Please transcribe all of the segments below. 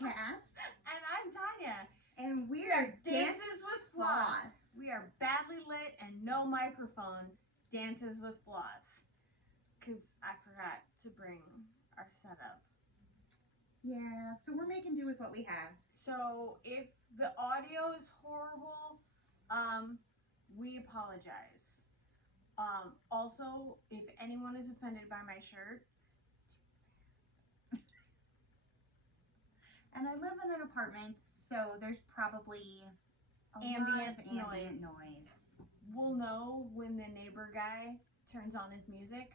Cass. And I'm Tanya. And we are Dances with Floss. Floss. We are badly lit and no microphone Dances with Floss. Because I forgot to bring our setup. Yeah, so we're making do with what we have. So if the audio is horrible, we apologize. Also, if anyone is offended by my shirt, And I live in an apartment, so there's probably a Ambient lot of ambient noise. we'll know when the neighbor guy turns on his music,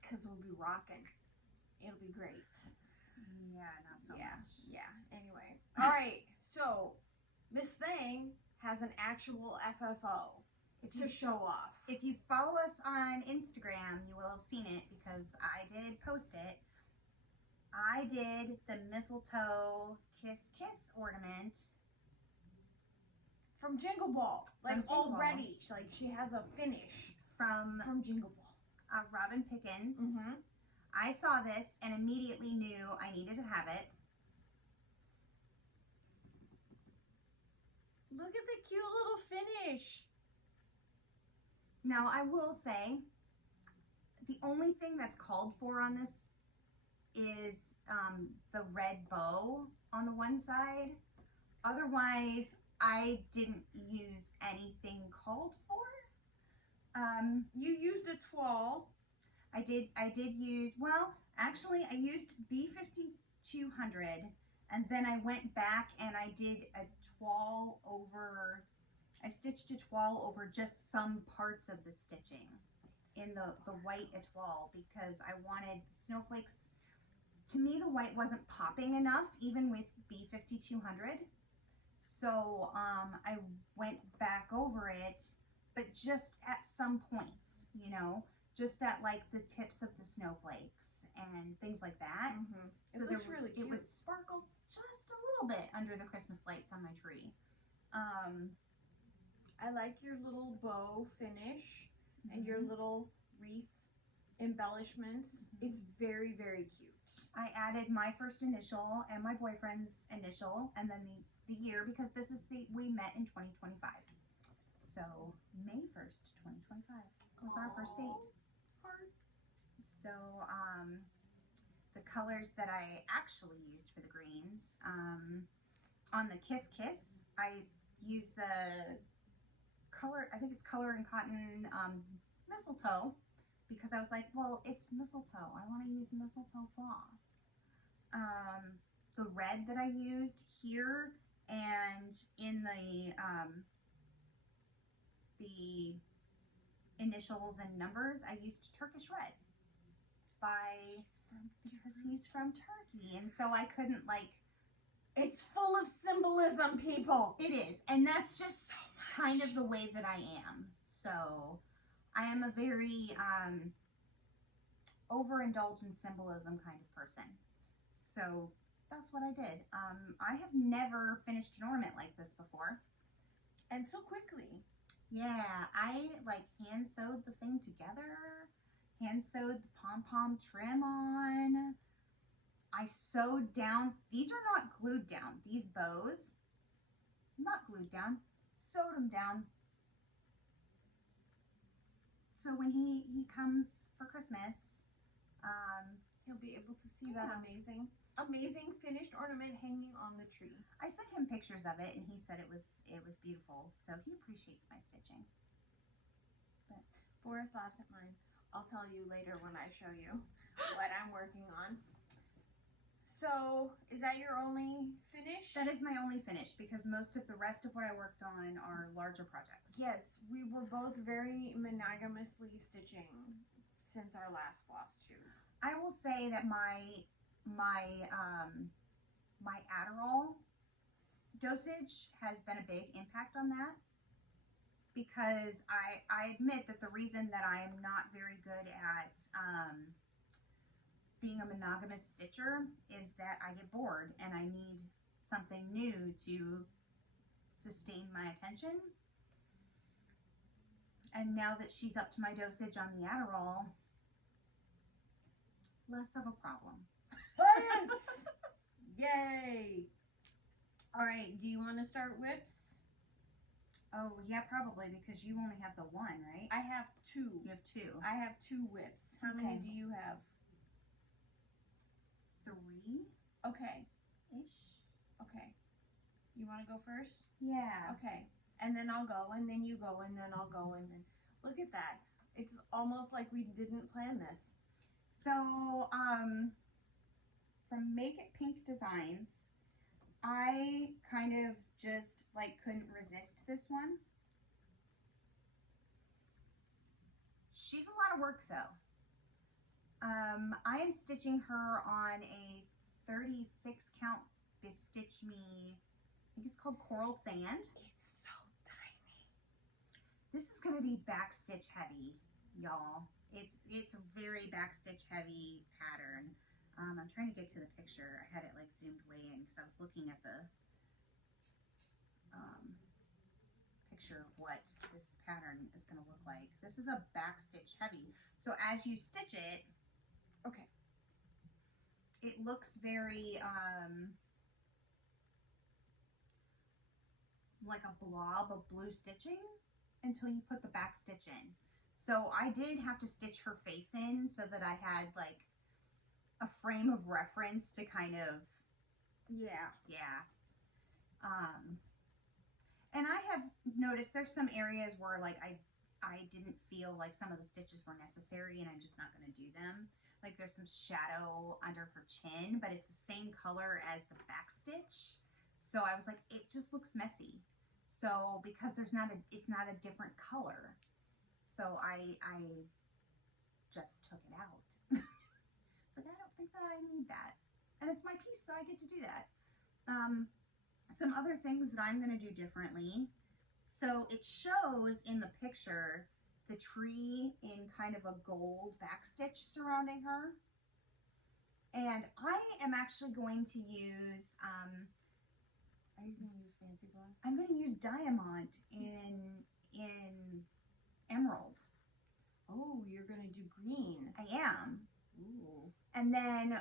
because we'll be rocking. It'll be great. Yeah, not so much. Yeah, anyway. Alright, so Miss Thing has an actual FFO to show off. If you follow us on Instagram, you will have seen it because I did post it. I did the mistletoe kiss kiss ornament From Jingle Ball. Like Jingle Ball. already. Like she has a finish from Jingle Ball. Robin Pickens. Mm-hmm. I saw this and immediately knew I needed to have it. Look at the cute little finish. Now I will say, the only thing that's called for on this is the red bow on the one side. Otherwise, I didn't use anything called for. You used a twirl. I did use, well, actually I used B5200 and then I went back and I did a twirl over, I stitched a twirl over just some parts of the stitching in the white etoile because I wanted snowflakes. To me, the white wasn't popping enough, even with B5200. So I went back over it, but just at some points, you know, just at like the tips of the snowflakes and things like that. Mm-hmm. So it looks really cute. It would sparkle just a little bit under the Christmas lights on my tree. I like your little bow finish and your little wreath embellishments. It's very, very cute. I added my first initial and my boyfriend's initial and then the year because this is we met in 2025. So May 1st, 2025 was our first date. Heart. So the colors that I actually used for the greens, on the Kiss Kiss, I used the color, I think it's Color and Cotton mistletoe, because I was like, well, it's mistletoe. I want to use mistletoe floss. The red that I used here and in the initials and numbers, I used Turkish red because he's from Turkey, and so I couldn't It's full of symbolism, people. It is, and that's just so kind of the way that I am. So I am a very overindulged in symbolism kind of person. So that's what I did. I have never finished an ornament like this before. And so quickly. Yeah, I hand sewed the thing together, hand sewed the pom-pom trim on. I sewed down, these are not glued down, these bows, not glued down, sewed them down. So when he comes for Christmas, he'll be able to see that amazing finished ornament hanging on the tree. I sent him pictures of it and he said it was beautiful, so he appreciates my stitching. But Forrest laughs at mine. I'll tell you later when I show you what I'm working on. So, is that your only finish? That is my only finish because most of the rest of what I worked on are larger projects. Yes, we were both very monogamously stitching since our last Flosstube. I will say that my Adderall dosage has been a big impact on that because I admit that the reason that I am not very good at being a monogamous stitcher is that I get bored and I need something new to sustain my attention. And now that she's up to my dosage on the Adderall, less of a problem. Science! Yay! All right, do you want to start whips? Oh, yeah, probably, because you only have the one, right? I have two. You have two. I have two whips. How many Okay. do you have? 3-ish. Okay. Okay. You want to go first? Yeah. Okay. And then I'll go, and then you go, and then I'll go, and then look at that. It's almost like we didn't plan this. So, from Make It Pink Designs, I kind of just like couldn't resist this one. She's a lot of work though. I am stitching her on a 36 count Bestitch Me, I think it's called Coral Sand. It's so tiny. This is going to be backstitch heavy, y'all. It's a very backstitch heavy pattern. I'm trying to get to the picture. I had it like zoomed way in because I was looking at the picture of what this pattern is going to look like. This is a backstitch heavy. So as you stitch it, Okay. it looks very like a blob of blue stitching until you put the back stitch in. So I did have to stitch her face in so that I had like a frame of reference to kind of, Yeah. And I have noticed there's some areas where like I didn't feel like some of the stitches were necessary and I'm just not going to do them. Like there's some shadow under her chin, but it's the same color as the back stitch. So I was like, it just looks messy. So because it's not a different color. So I just took it out. It's like, I don't think that I need that. And it's my piece, so I get to do that. Some other things that I'm going to do differently. So it shows in the picture the tree in kind of a gold backstitch surrounding her. And I am actually going to use, Are you going to use fancy gloss? I'm going to use Diamond in Emerald. Oh, you're going to do green. I am. Ooh. And then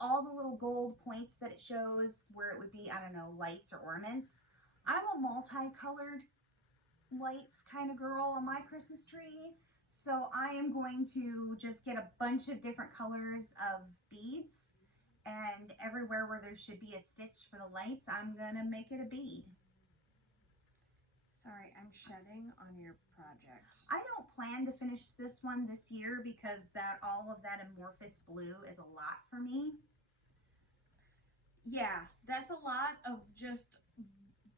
all the little gold points that it shows where it would be, I don't know, lights or ornaments. I'm a multicolored lights kind of girl on my Christmas tree. So I am going to just get a bunch of different colors of beads, and everywhere where there should be a stitch for the lights, I'm going to make it a bead. Sorry, I'm shedding on your project. I don't plan to finish this one this year because all of that amorphous blue is a lot for me. Yeah, that's a lot of just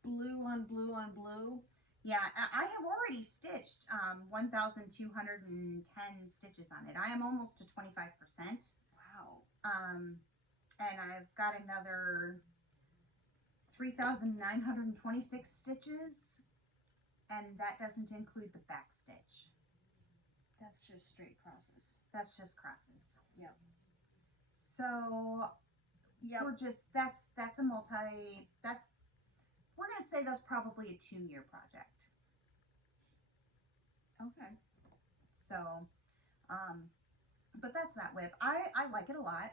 blue on blue on blue. Yeah, I have already stitched 1,210 stitches on it. I am almost to 25%. Wow. And I've got another 3,926 stitches, and that doesn't include the back stitch. That's just straight crosses. That's just crosses. Yep. So Yep. we're just that's a multi. We're gonna say that's probably a 2-year project. Okay. So, but that's that whip. I like it a lot.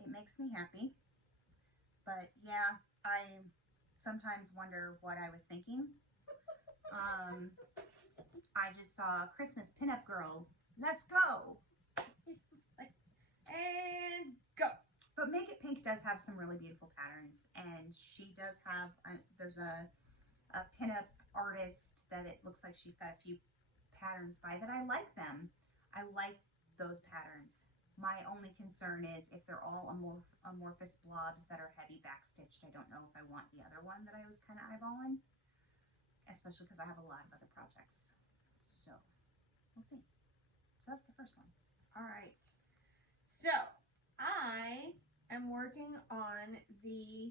It makes me happy. But yeah, I sometimes wonder what I was thinking. I just saw Christmas Pinup Girl. Let's go! And go! But Make It Pink does have some really beautiful patterns, and she does have, there's a pinup artist that it looks like she's got a few patterns by that I like them. I like those patterns. My only concern is if they're all amorphous blobs that are heavy backstitched, I don't know if I want the other one that I was kind of eyeballing, especially because I have a lot of other projects. So, we'll see. So that's the first one. All right. So, I am working on the,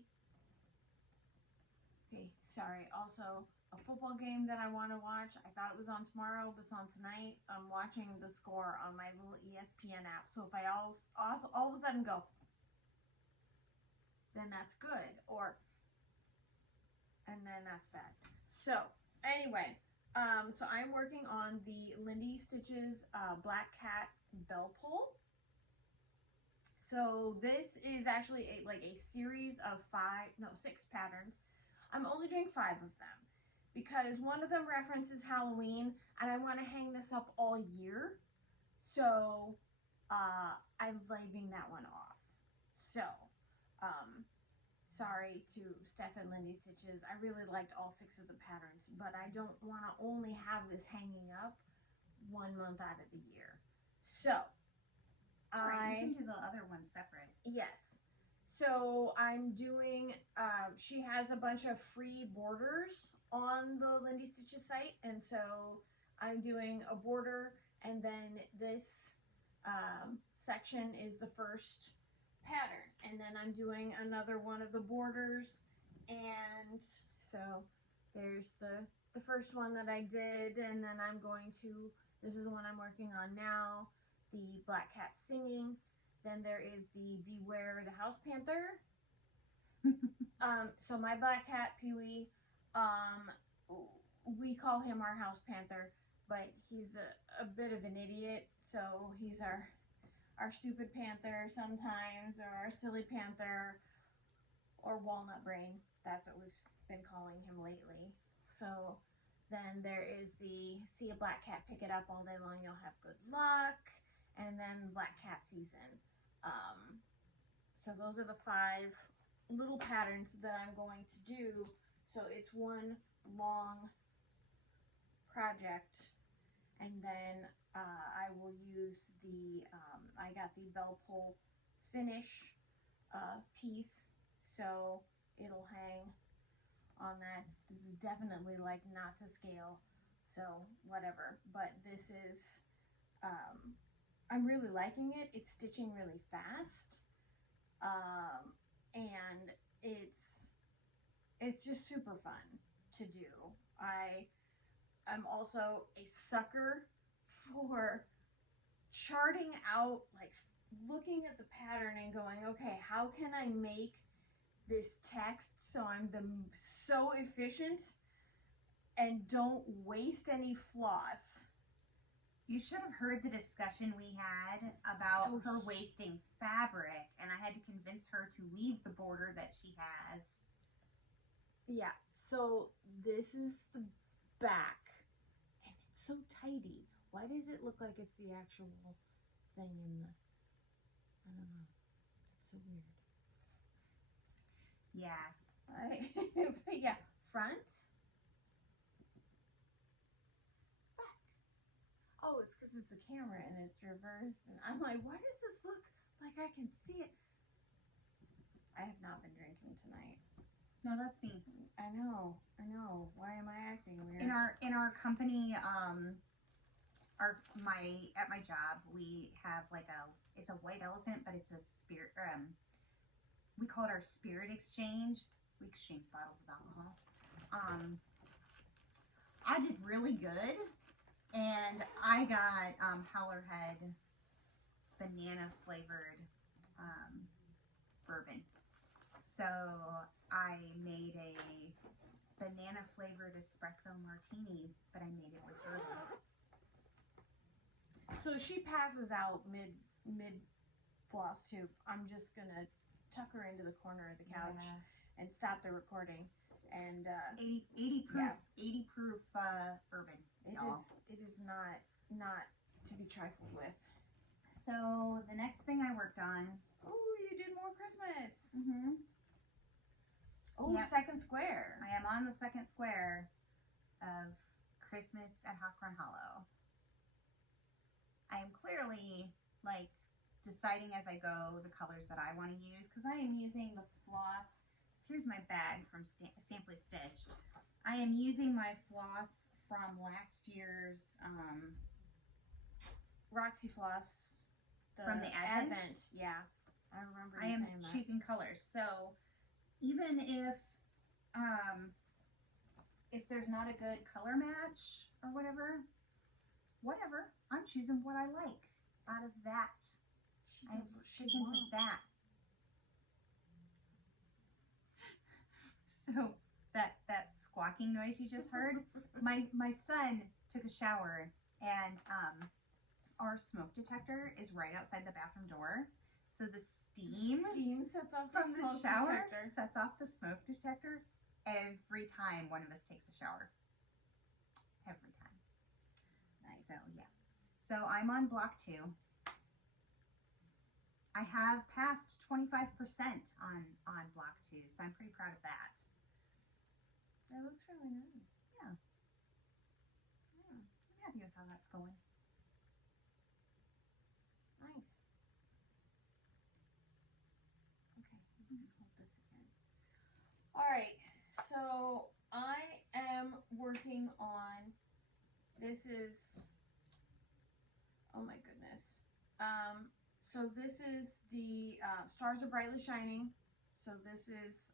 okay, sorry, also a football game that I want to watch. I thought it was on tomorrow, but it's on tonight. I'm watching the score on my little ESPN app. So if I all of a sudden go, then that's good, and then that's bad. So anyway, so I'm working on the Lindy Stitches Black Cat bell pull. So this is actually like a series of 6 patterns. I'm only doing 5 of them because one of them references Halloween and I want to hang this up all year. So I'm leaving that one off. So, sorry to Steph and Lindy Stitches. I really liked all 6 of the patterns, but I don't want to only have this hanging up 1 month out of the year. So, right, you can do the other one separate. Yes. So I'm doing, she has a bunch of free borders on the Lindy Stitches site, and so I'm doing a border, and then this section is the first pattern, and then I'm doing another one of the borders, and so there's the first one that I did, and then I'm going to, this is the one I'm working on now, the Black Cat Singing. Then there is the Beware the House Panther. So my black cat, Pee-wee, we call him our house panther, but he's a bit of an idiot, so he's our stupid panther sometimes, or our silly panther, or walnut brain. That's what we've been calling him lately. So then there is the see a black cat, pick it up all day long, you'll have good luck, and then black cat season. So those are the 5 little patterns that I'm going to do. So it's one long project, and then I will use the, I got the bell pull finish piece, so it'll hang on that. This is definitely like not to scale, so whatever, but this is, I'm really liking it. It's stitching really fast, and it's just super fun to do. I'm also a sucker for charting out, like looking at the pattern and going, okay, how can I make this text so I'm so efficient and don't waste any floss. You should have heard the discussion we had about her wasting fabric, and I had to convince her to leave the border that she has. Yeah, so this is the back, and it's so tidy. Why does it look like it's the actual thing in the, I don't know, it's so weird. Yeah. But yeah, front. Oh, it's because it's a camera and it's reversed. And I'm like, why does this look like I can see it? I have not been drinking tonight. No, that's me. I know. Why am I acting weird? In our company, at my job, we have like it's a white elephant, but it's a spirit. We call it our spirit exchange. We exchange bottles of alcohol. I did really good. And I got Howlerhead banana flavored bourbon. So I made a banana flavored espresso martini, but I made it with bourbon. So she passes out mid Flosstube. I'm just gonna tuck her into the corner of the couch and stop the recording. And 80 proof, yeah. 80 proof bourbon. It is not to be trifled with. So the next thing I worked on. Oh, you did more Christmas. Mm-hmm. Oh, yep. Second square. I am on the second square of Christmas at Hawthorne Hollow. I am clearly like deciding as I go the colors that I want to use, because I am using the Floss. Here's my bag from Simply Stitched. I am using my Floss from last year's Roxy Floss. From the Advent. Yeah, I remember. I am choosing colors. So even if there's not a good color match or whatever, I'm choosing what I like out of that. I'm sticking to that. So that squawking noise you just heard, my son took a shower, and our smoke detector is right outside the bathroom door, So the steam sets off from the the smoke shower detector. sets off the smoke detector every time one of us takes a shower. Every time. Nice. So yeah. So I'm on block 2. I have passed 25% on block 2, so I'm pretty proud of that. That looks really nice. Yeah. I'm happy with how that's going. Nice. Okay, let me hold this again. All right, so I am working on, this is, oh my goodness. So this is the Stars Are Brightly Shining. So this is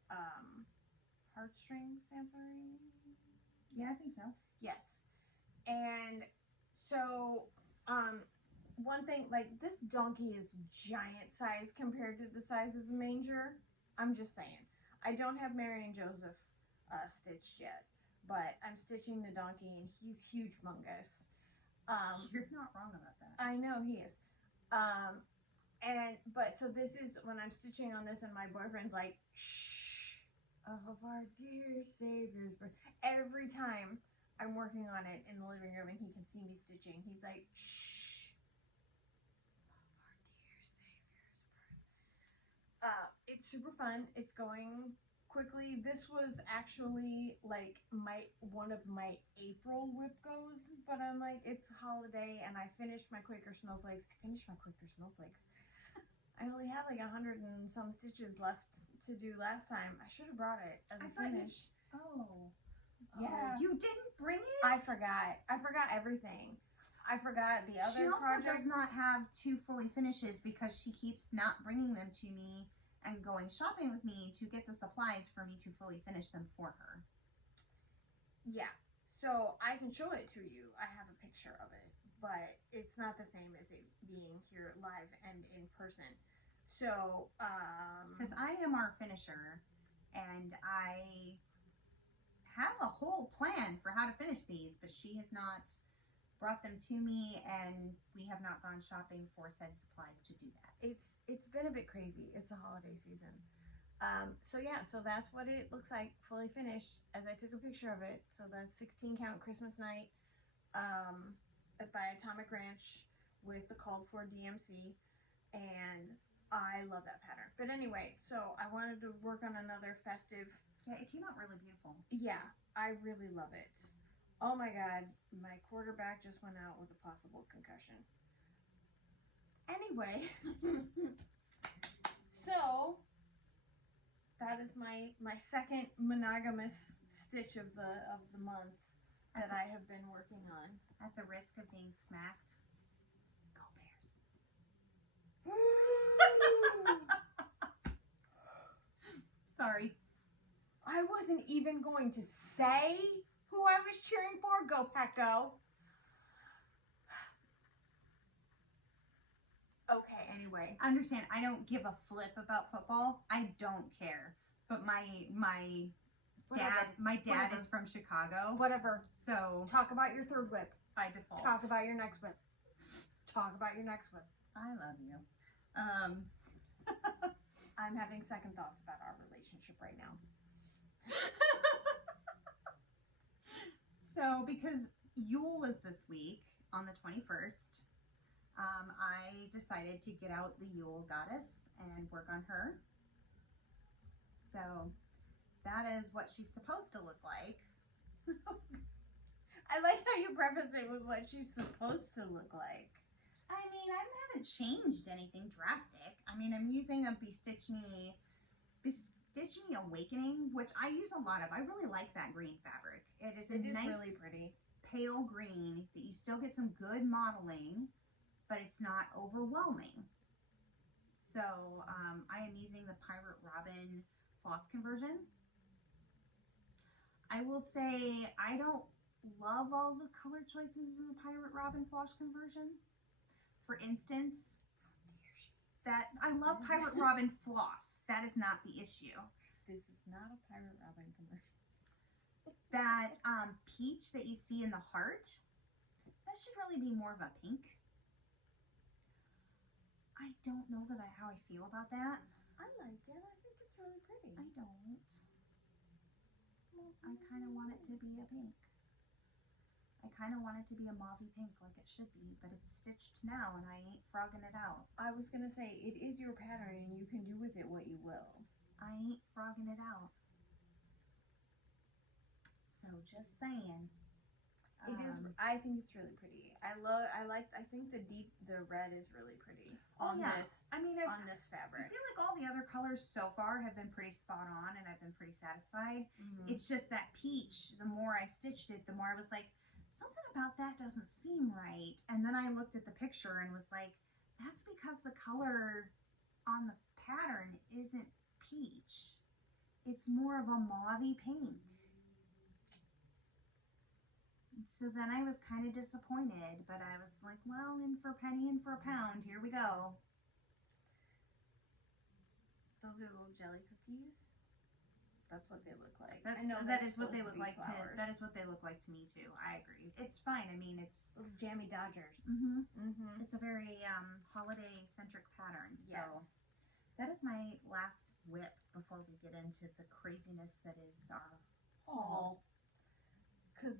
heartstring sampling. Yeah, I think so. Yes. And so one thing, like, this donkey is giant size compared to the size of the manger. I'm just saying. I don't have Mary and Joseph stitched yet, but I'm stitching the donkey and he's huge mungus. You're not wrong about that. I know he is. But so this is when I'm stitching on this and my boyfriend's like, shh, of our dear Savior's birth. Every time I'm working on it in the living room and he can see me stitching, he's like, shh, of our dear Savior's birth. It's super fun. It's going quickly. This was actually like one of my April whip goes, but I'm like, it's holiday and I finished my Quaker Snowflakes. I only had like 100 and some stitches left to do last time. I should have brought it as a finish. Yeah. You didn't bring it? I forgot everything. I forgot the other She also project. does not have 2 fully finishes because she keeps not bringing them to me and going shopping with me to get the supplies for me to fully finish them for her. Yeah. So I can show it to you. I have a picture of it, but it's not the same as it being here live and in person. So, because I am our finisher and I have a whole plan for how to finish these, but she has not brought them to me and we have not gone shopping for said supplies to do that. It's been a bit crazy. It's the holiday season. So yeah, so that's what it looks like fully finished as I took a picture of it. So that's 16 count Christmas night by Atomic Ranch with the called for DMC, and I love that pattern. But anyway, so I wanted to work on another festive. Yeah, it came out really beautiful. Yeah, I really love it. Oh my God, my quarterback just went out with a possible concussion. Anyway, so that is my second monogamous stitch of the month that I have been working on. At the risk of being smacked, go Bears. Sorry. I wasn't even going to say who I was cheering for. Go Pack Go. Okay, anyway. Understand, I don't give a flip about football. I don't care. But my dad is from Chicago. Whatever. So talk about your third whip. By default. Talk about your next whip. Talk about your next whip. I love you. I'm having second thoughts about our relationship right now. So because Yule is this week on the 21st, I decided to get out the Yule goddess and work on her. So that is what she's supposed to look like. I like how you preface it with what she's supposed to look like. I mean, I haven't changed anything drastic. I mean, I'm using a Bestitch Me Awakening, which I use a lot of. I really like that green fabric. It is nice, really pretty, pale green that you still get some good modeling, but it's not overwhelming. So I am using the Pirate Robin Floss conversion. I will say I don't love all the color choices in the Pirate Robin Floss conversion. For instance, that I love Pirate Robin Floss. That is not the issue. This is not a Pirate Robin conversion. That peach that you see in the heart, that should really be more of a pink. I don't know how I feel about that. I like it. I think it's really pretty. I don't. I kind of want it to be a pink. I kind of want it to be a mauvey pink like it should be, but it's stitched now and I ain't frogging it out. I was gonna say, it is your pattern and you can do with it what you will. I ain't frogging it out. So just saying. It is. I think it's really pretty. I think the red is really pretty on this. I mean, on this I fabric. feel like all the other colors so far have been pretty spot on and I've been pretty satisfied. It's just that peach, the more I stitched it, the more I was like, something about that doesn't seem right. And then I looked at the picture and was like, that's because the color on the pattern isn't peach. It's more of a mauvey pink. So then I was kind of disappointed, but I was like, well, in for a penny, in for a pound. Here we go. Those are little jelly cookies. That's what they look like. That is what they look like to me too. I agree. It's fine. I mean, it's those jammy Dodgers. It's a very holiday centric pattern. So yes. That is my last whip before we get into the craziness that is our haul. Because,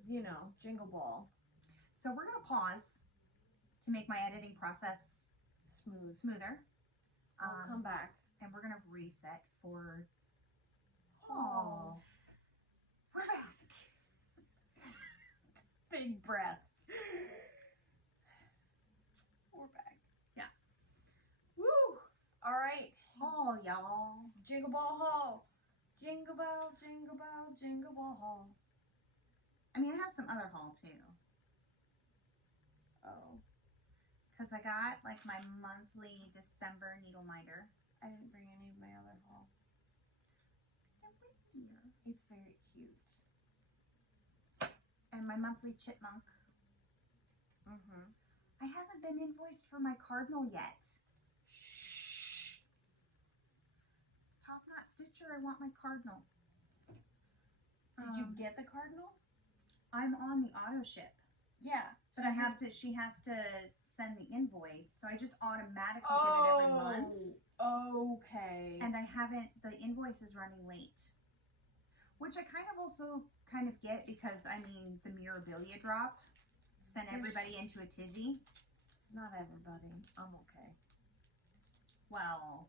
Jingle Ball. So we're going to pause to make my editing process smoother. I'll come back. And we're going to reset for haul. We're back. Big breath. We're back. Yeah. Woo! All right. Haul, y'all. Jingle Ball haul. Jingle bell, jingle bell, jingle ball haul. I mean, I have some other haul too. Oh. Because I got like my monthly December needle minder. I didn't bring any of my other haul. They're right here. It's very cute. And my monthly chipmunk. I haven't been invoiced for my cardinal yet. Shh. Top Knot Stitcher, I want my cardinal. Did you get the cardinal? I'm on the auto ship. Yeah. But she has to send the invoice. So I just automatically get it every month. Okay. And the invoice is running late. Which I kind of also get because, I mean, the Mirabilia drop sent everybody into a tizzy. Not everybody. I'm okay. Well,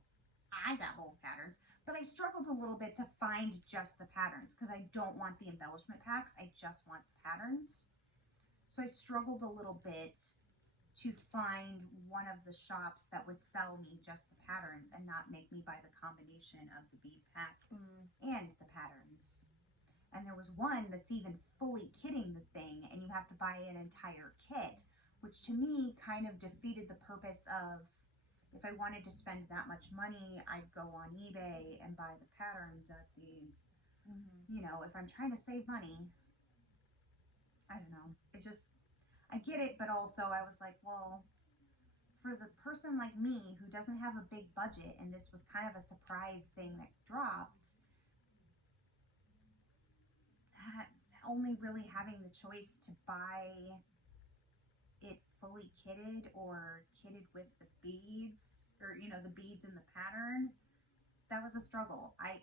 I got both patterns. But I struggled a little bit to find just the patterns because I don't want the embellishment packs. I just want the patterns. So I struggled a little bit to find one of the shops that would sell me just the patterns and not make me buy the combination of the bead pack and the patterns. And there was one that's even fully kitting the thing and you have to buy an entire kit, which to me kind of defeated the purpose of, if I wanted to spend that much money, I'd go on eBay and buy the patterns at the, if I'm trying to save money, I don't know. I get it, but also I was like, well, for the person like me who doesn't have a big budget and this was kind of a surprise thing that dropped, only really having the choice to buy it fully kitted or kitted with the beads or the beads in the pattern, that was a struggle. I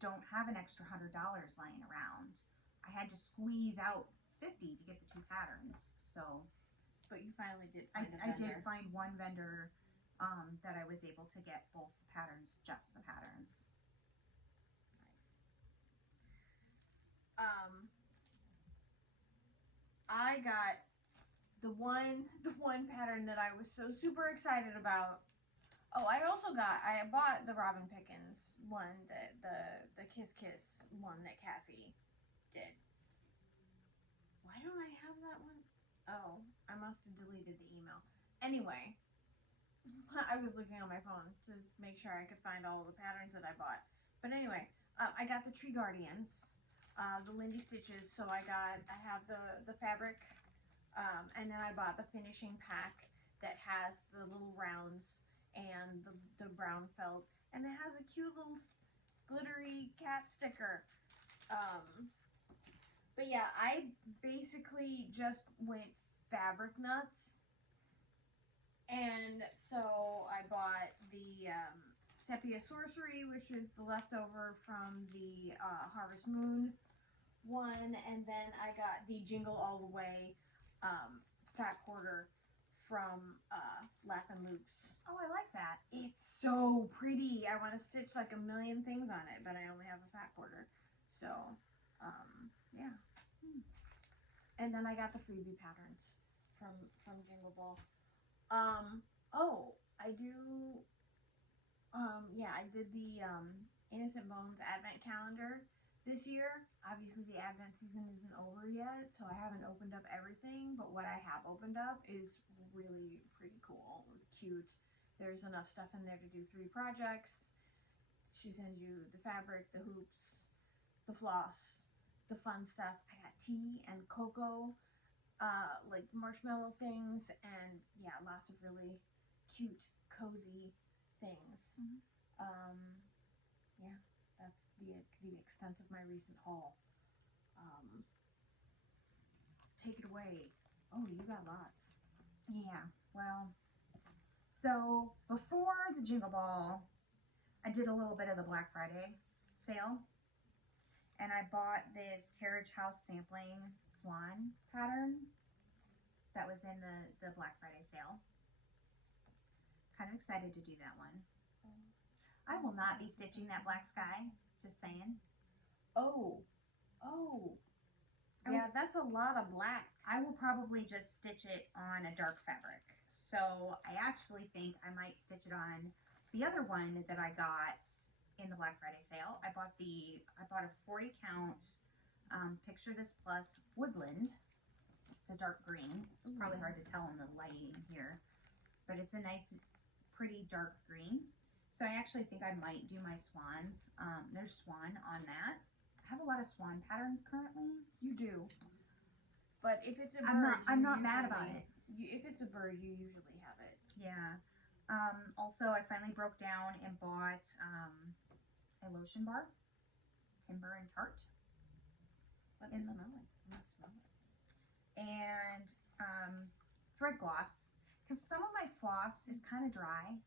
don't have an extra $100 lying around. I had to squeeze out $50 to get the two patterns. So but you finally did find a vendor. I did find one vendor that I was able to get both the patterns, just the patterns. Nice. I got the one pattern that I was so super excited about. Oh, I bought the Robin Pickens one, the Kiss Kiss one that Cassie did. Why don't I have that one? Oh, I must have deleted the email. Anyway, I was looking on my phone to make sure I could find all of the patterns that I bought. But anyway, I got the Tree Guardians. The Lindy Stitches, so I have the fabric, and then I bought the finishing pack that has the little rounds and the brown felt, and it has a cute little glittery cat sticker. But yeah, I basically just went fabric nuts And so I bought the Sepia Sorcery, which is the leftover from the Harvest Moon one, and then I got the Jingle All the Way fat quarter from Lap and Loops. Oh, I like that. It's so pretty. I want to stitch like a million things on it, but I only have a fat quarter. So, yeah. And then I got the freebie patterns from Jingle Ball. Oh, I do. Yeah, I did the Innocent Bones Advent calendar this year. Obviously, the Advent season isn't over yet, so I haven't opened up everything. But what I have opened up is really pretty cool. It was cute. There's enough stuff in there to do 3 projects. She sends you the fabric, the hoops, the floss, the fun stuff. I got tea and cocoa, like marshmallow things, and yeah, lots of really cute, cozy things. Yeah, that's the extent of my recent haul. Take it away. Oh, you got lots. Yeah, well, so before the Jingle Ball, I did a little bit of the Black Friday sale, and I bought this Carriage House sampling swan pattern that was in the Black Friday sale. Kind of excited to do that one. I will not be stitching that black sky, just saying. Oh. Yeah, that's a lot of black. I will probably just stitch it on a dark fabric. So I actually think I might stitch it on the other one that I got in the Black Friday sale. I bought a 40 count Picture This Plus Woodland. It's a dark green. It's probably hard to tell in the lighting here, but it's a nice, pretty dark green. So I actually think I might do my swans. There's swan on that. I have a lot of swan patterns currently. You do. But if it's a bird, I'm not mad about it. If it's a bird, you usually have it. Yeah. Also, I finally broke down and bought a lotion bar, Timber and Tarte. What's it smell like? Let's smell it. And thread gloss, because some of my floss is kind of dry.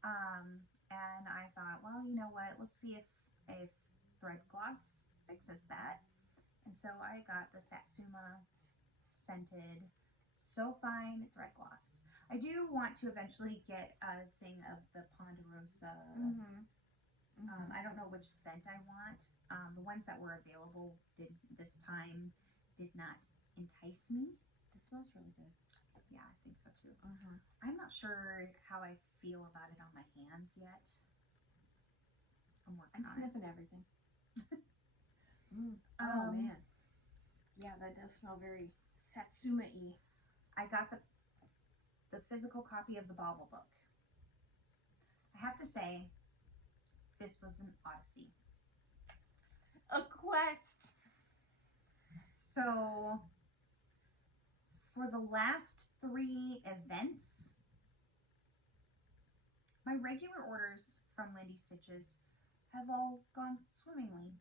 And I thought, well, you know what? Let's see if thread gloss fixes that. And so I got the Satsuma scented So Fine thread gloss. I do want to eventually get a thing of the Ponderosa. I don't know which scent I want. The ones that were available this time did not entice me. This smells really good. Yeah, I think so too. I'm not sure how I feel about it on my hands yet. I'm working on it. Sniffing everything. Oh man. Yeah, that does smell very Satsuma-y. I got the physical copy of the Bobble book. I have to say, this was an odyssey. A quest. So, for the last 3 events, my regular orders from Lindy Stitches have all gone swimmingly.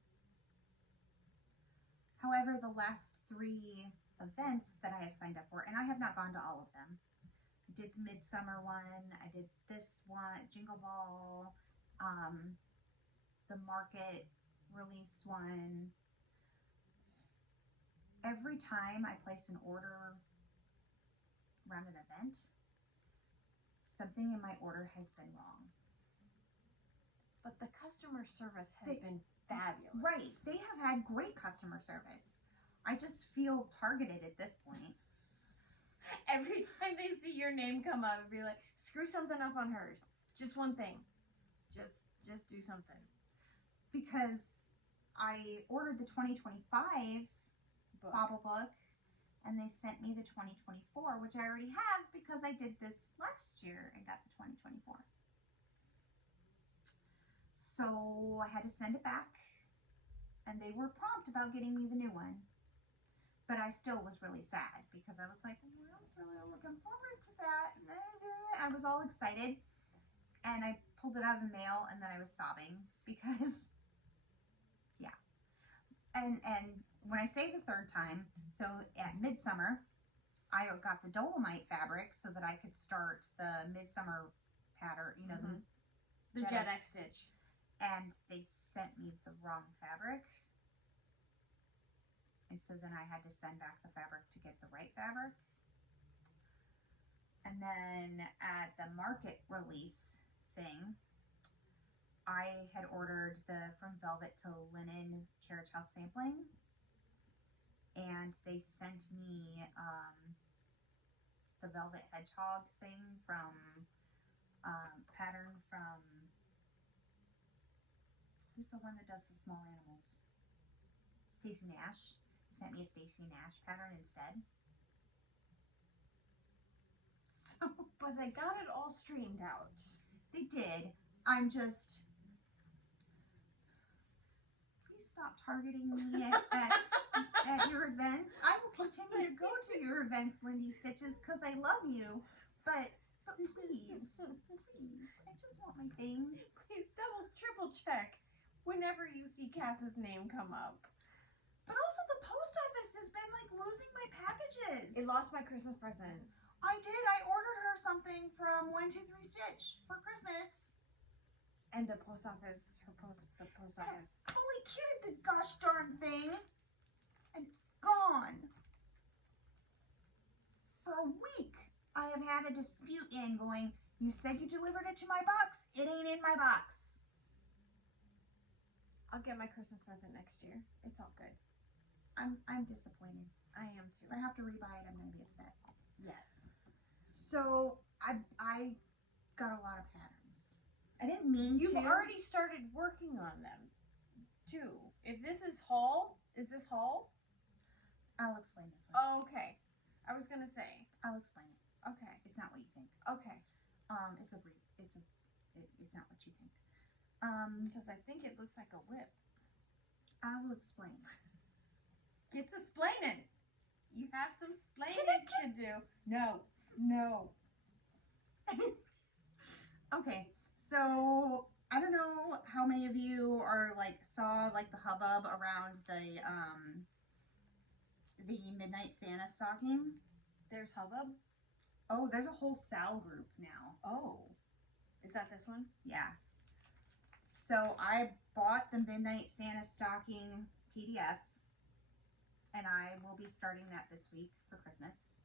However, the last 3 events that I have signed up for, and I have not gone to all of them. I did the Midsummer one, I did this one, Jingle Ball, the Market release one. Every time I place an order around an event, something in my order has been wrong. But the customer service has been fabulous. Right. They have had great customer service. I just feel targeted at this point. Every time they see your name come up, it'd be like, screw something up on hers. Just one thing. Just do something. Because I ordered the 2025 Bobble book, and they sent me the 2024, which I already have because I did this last year and got the 2024. So I had to send it back, and they were prompt about getting me the new one. But I still was really sad because I was like, well, I was really looking forward to that. I was all excited, and I pulled it out of the mail, and then I was sobbing because, yeah. And when I say the third time, so at Midsummer, I got the Dolomite fabric so that I could start the Midsummer pattern, you know, The Jet X stitch. and they sent me the wrong fabric. And so then I had to send back the fabric to get the right fabric. And then at the market release thing, I had ordered the From Velvet to Linen Carriage House sampling. And they sent me the Velvet Hedgehog thing from, pattern from, who's the one that does the small animals? Stacey Nash. They sent me a Stacey Nash pattern instead. So, But they got it all straightened out. they did. I'm just, please stop targeting me at your events. I will continue to go to your events, Lindy Stitches, because I love you. But please, please, I just want my things. Please double, triple check whenever you see Cass's name come up. But also the post office has been like losing my packages. It lost my Christmas present. I did. I ordered her something from 123 Stitch for Christmas. And the post office, the post office. I've only kitted the gosh darn thing. And it's gone. For a week, I have had a dispute in going, you said you delivered it to my box. It ain't in my box. I'll get my Christmas present next year. It's all good. I'm disappointed. I am too. If I have to rebuy it, I'm going to be upset. Yes. So I got a lot of patterns. I didn't mean You've to. already started working on them, too. If this is haul, is this haul? I'll explain this one. Oh, okay. I was gonna say. I'll explain it. Okay. It's not what you think. Okay. It's not what you think. Because I think it looks like a whip. I will explain. Get to splaining. You have some splaining to do. No. Okay, so I don't know how many of you are saw the hubbub around the Midnight Santa stocking. There's hubbub? Oh, there's a whole Sal group now. Oh. Is that this one? Yeah. So I bought the Midnight Santa stocking PDF, and I will be starting that this week for Christmas.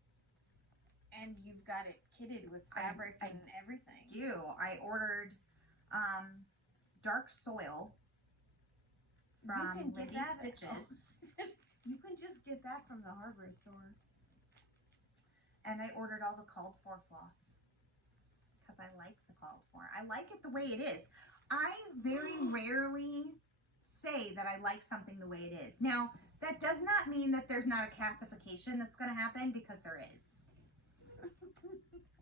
And you've got it kitted with fabric and everything. I ordered Dark Soil from Lindy Stitches. You can just get that from the hardware store. And I ordered all the called for floss because I like the called for. I like it the way it is. I very rarely say that I like something the way it is. Now, that does not mean that there's not a cassification that's going to happen, because there is.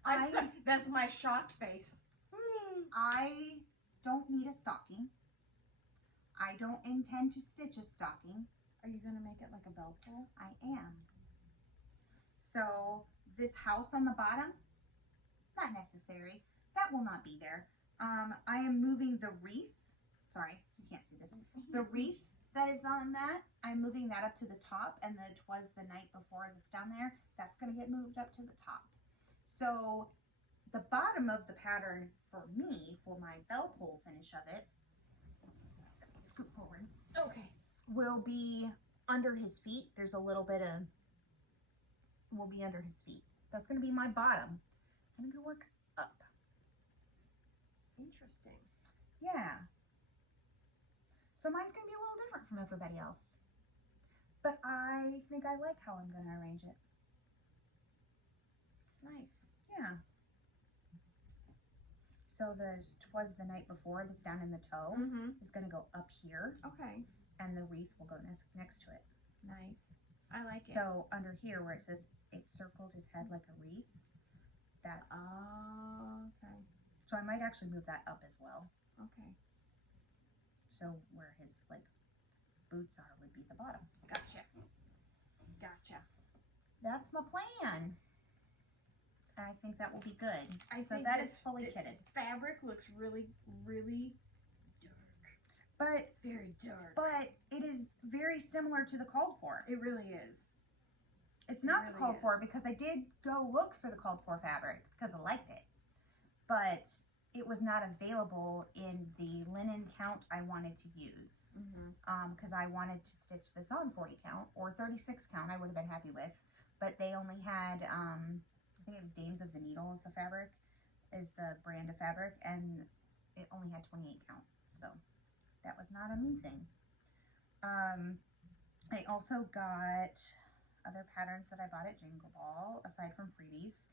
I'm sorry, that's my shocked face. I don't need a stocking. I don't intend to stitch a stocking. Are you going to make it like a belt pull? I am. So this house on the bottom, not necessary. That will not be there. I am moving the wreath. Sorry, you can't see this. The wreath that is on that, I'm moving that up to the top, and the "'Twas the Night Before" that's down there, that's going to get moved up to the top. So the bottom of the pattern for me, for my bell pull finish of it, scoot forward. Okay. Will be under his feet. There's a little bit of, will be under his feet. That's going to be my bottom. I'm going to work up. Interesting. Yeah. So mine's going to be a little different from everybody else. But I think I like how I'm going to arrange it. Nice. Yeah. So the "'Twas the Night Before" that's down in the toe is going to go up here. Okay. And the wreath will go next to it. Nice. I like it. So under here where it says it circled his head like a wreath, that's... Oh, okay. So I might actually move that up as well. Okay. So where his boots are would be the bottom. Gotcha. That's my plan. And I think that will be good. So that is fully kitted. Fabric looks really, really dark. But very dark. But it is very similar to the called for. It really is. It's not really the called for is. because I did go look for the called for fabric because I liked it. But it was not available in the linen count I wanted to use. Because I wanted to stitch this on 40 count or 36 count I would have been happy with. But they only had, I think it was Dames of the Needle is the fabric, is the brand of fabric. And it only had 28 count. So that was not a me thing. I also got other patterns that I bought at Jingle Ball, aside from freebies.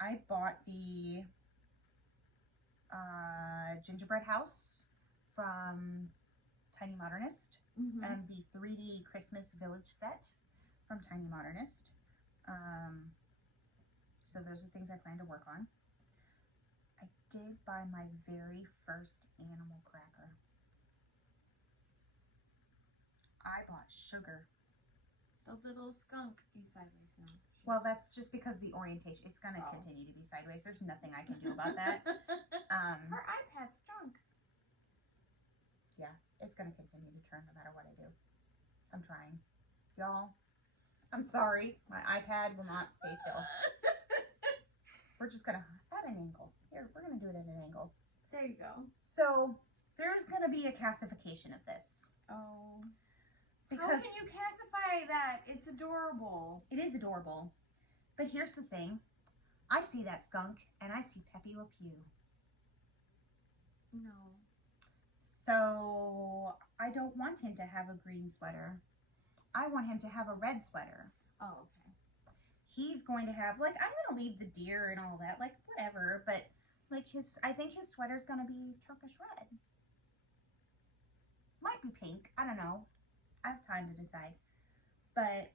I bought the gingerbread house from Tiny Modernist and the 3D Christmas Village set from Tiny Modernist. So those are things I plan to work on. I did buy my very first animal cracker. I bought sugar. The little skunk is sideways now. Well, that's just because the orientation. It's going to continue to be sideways. There's nothing I can do about that. Her iPad's drunk. Yeah, it's going to continue to turn no matter what I do. I'm trying. Y'all, I'm sorry. My iPad will not stay still. We're just going to at an angle. Here, we're going to do it at an angle. There you go. So, there's going to be a cassification of this. Oh. Because how can you classify that? It's adorable. It is adorable. But here's the thing. I see that skunk and I see Pepe Le Pew. No. So I don't want him to have a green sweater. I want him to have a red sweater. Oh, okay. He's going to have, like, I'm going to leave the deer and all that, like, whatever. But, like, I think his sweater's going to be turkish red. Might be pink. I don't know. I have time to decide. But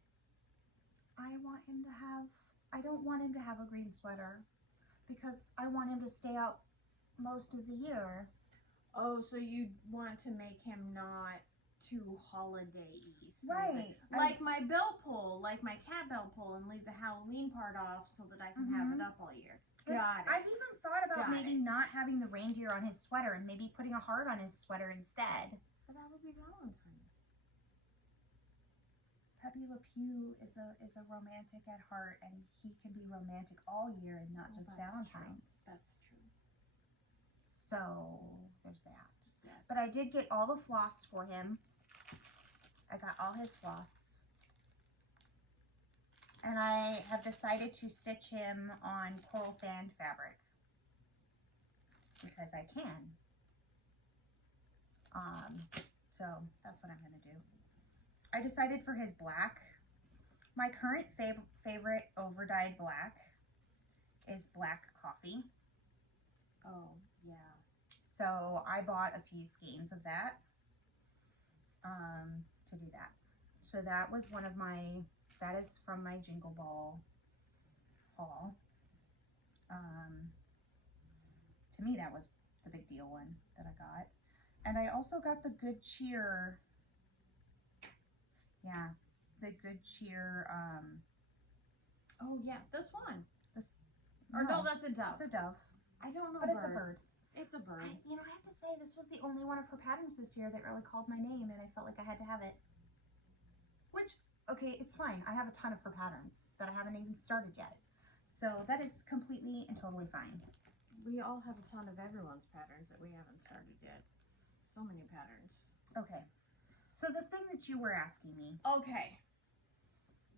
I don't want him to have a green sweater because I want him to stay out most of the year. Oh, so you want to make him not too holiday-y. So right. Like my bell pull, like my cat bell pull, and leave the Halloween part off so that I can have it up all year. Got it. I've even thought about maybe not having the reindeer on his sweater and maybe putting a heart on his sweater instead. But that would be Valentine's. Pepe Le Pew is a romantic at heart, and he can be romantic all year and not just Valentine's. True. That's true. So there's that. Yes. But I did get all the floss for him. I got all his floss. And I have decided to stitch him on coral sand fabric. Because I can. So that's what I'm going to do. I decided for his black. My current favorite over-dyed black is black coffee. Oh, yeah. So I bought a few skeins of that to do that. So that was that is from my Jingle Ball haul. To me, that was the big deal one that I got. And I also got the Good Cheer. Yeah, the Good Cheer. Oh yeah, this one. No, that's a dove. It's a dove. I don't know. But it's a bird. It's a bird. I have to say, this was the only one of her patterns this year that really called my name, and I felt like I had to have it. Which, okay, it's fine. I have a ton of her patterns that I haven't even started yet. So that is completely and totally fine. We all have a ton of everyone's patterns that we haven't started yet. So many patterns. Okay. So the thing that you were asking me. Okay.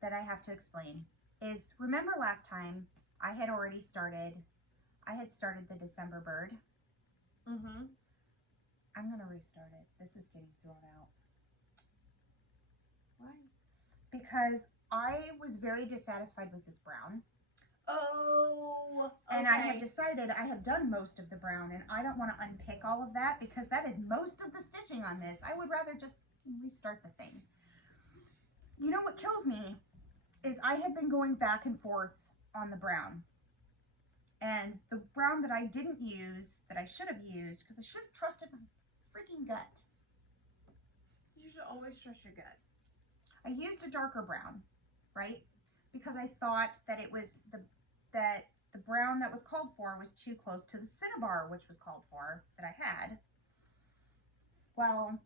That I have to explain is, remember last time I had started the December bird. Mm-hmm. I'm going to restart it. This is getting thrown out. Why? Because I was very dissatisfied with this brown. Oh, okay. And I have decided I have done most of the brown, and I don't want to unpick all of that because that is most of the stitching on this. I would rather just restart the thing. You know what kills me is I had been going back and forth on the brown. And the brown that I didn't use, that I should have used, because I should have trusted my freaking gut. You should always trust your gut. I used a darker brown, right? Because I thought that it was that the brown that was called for was too close to the cinnabar, which was called for, that I had. Well,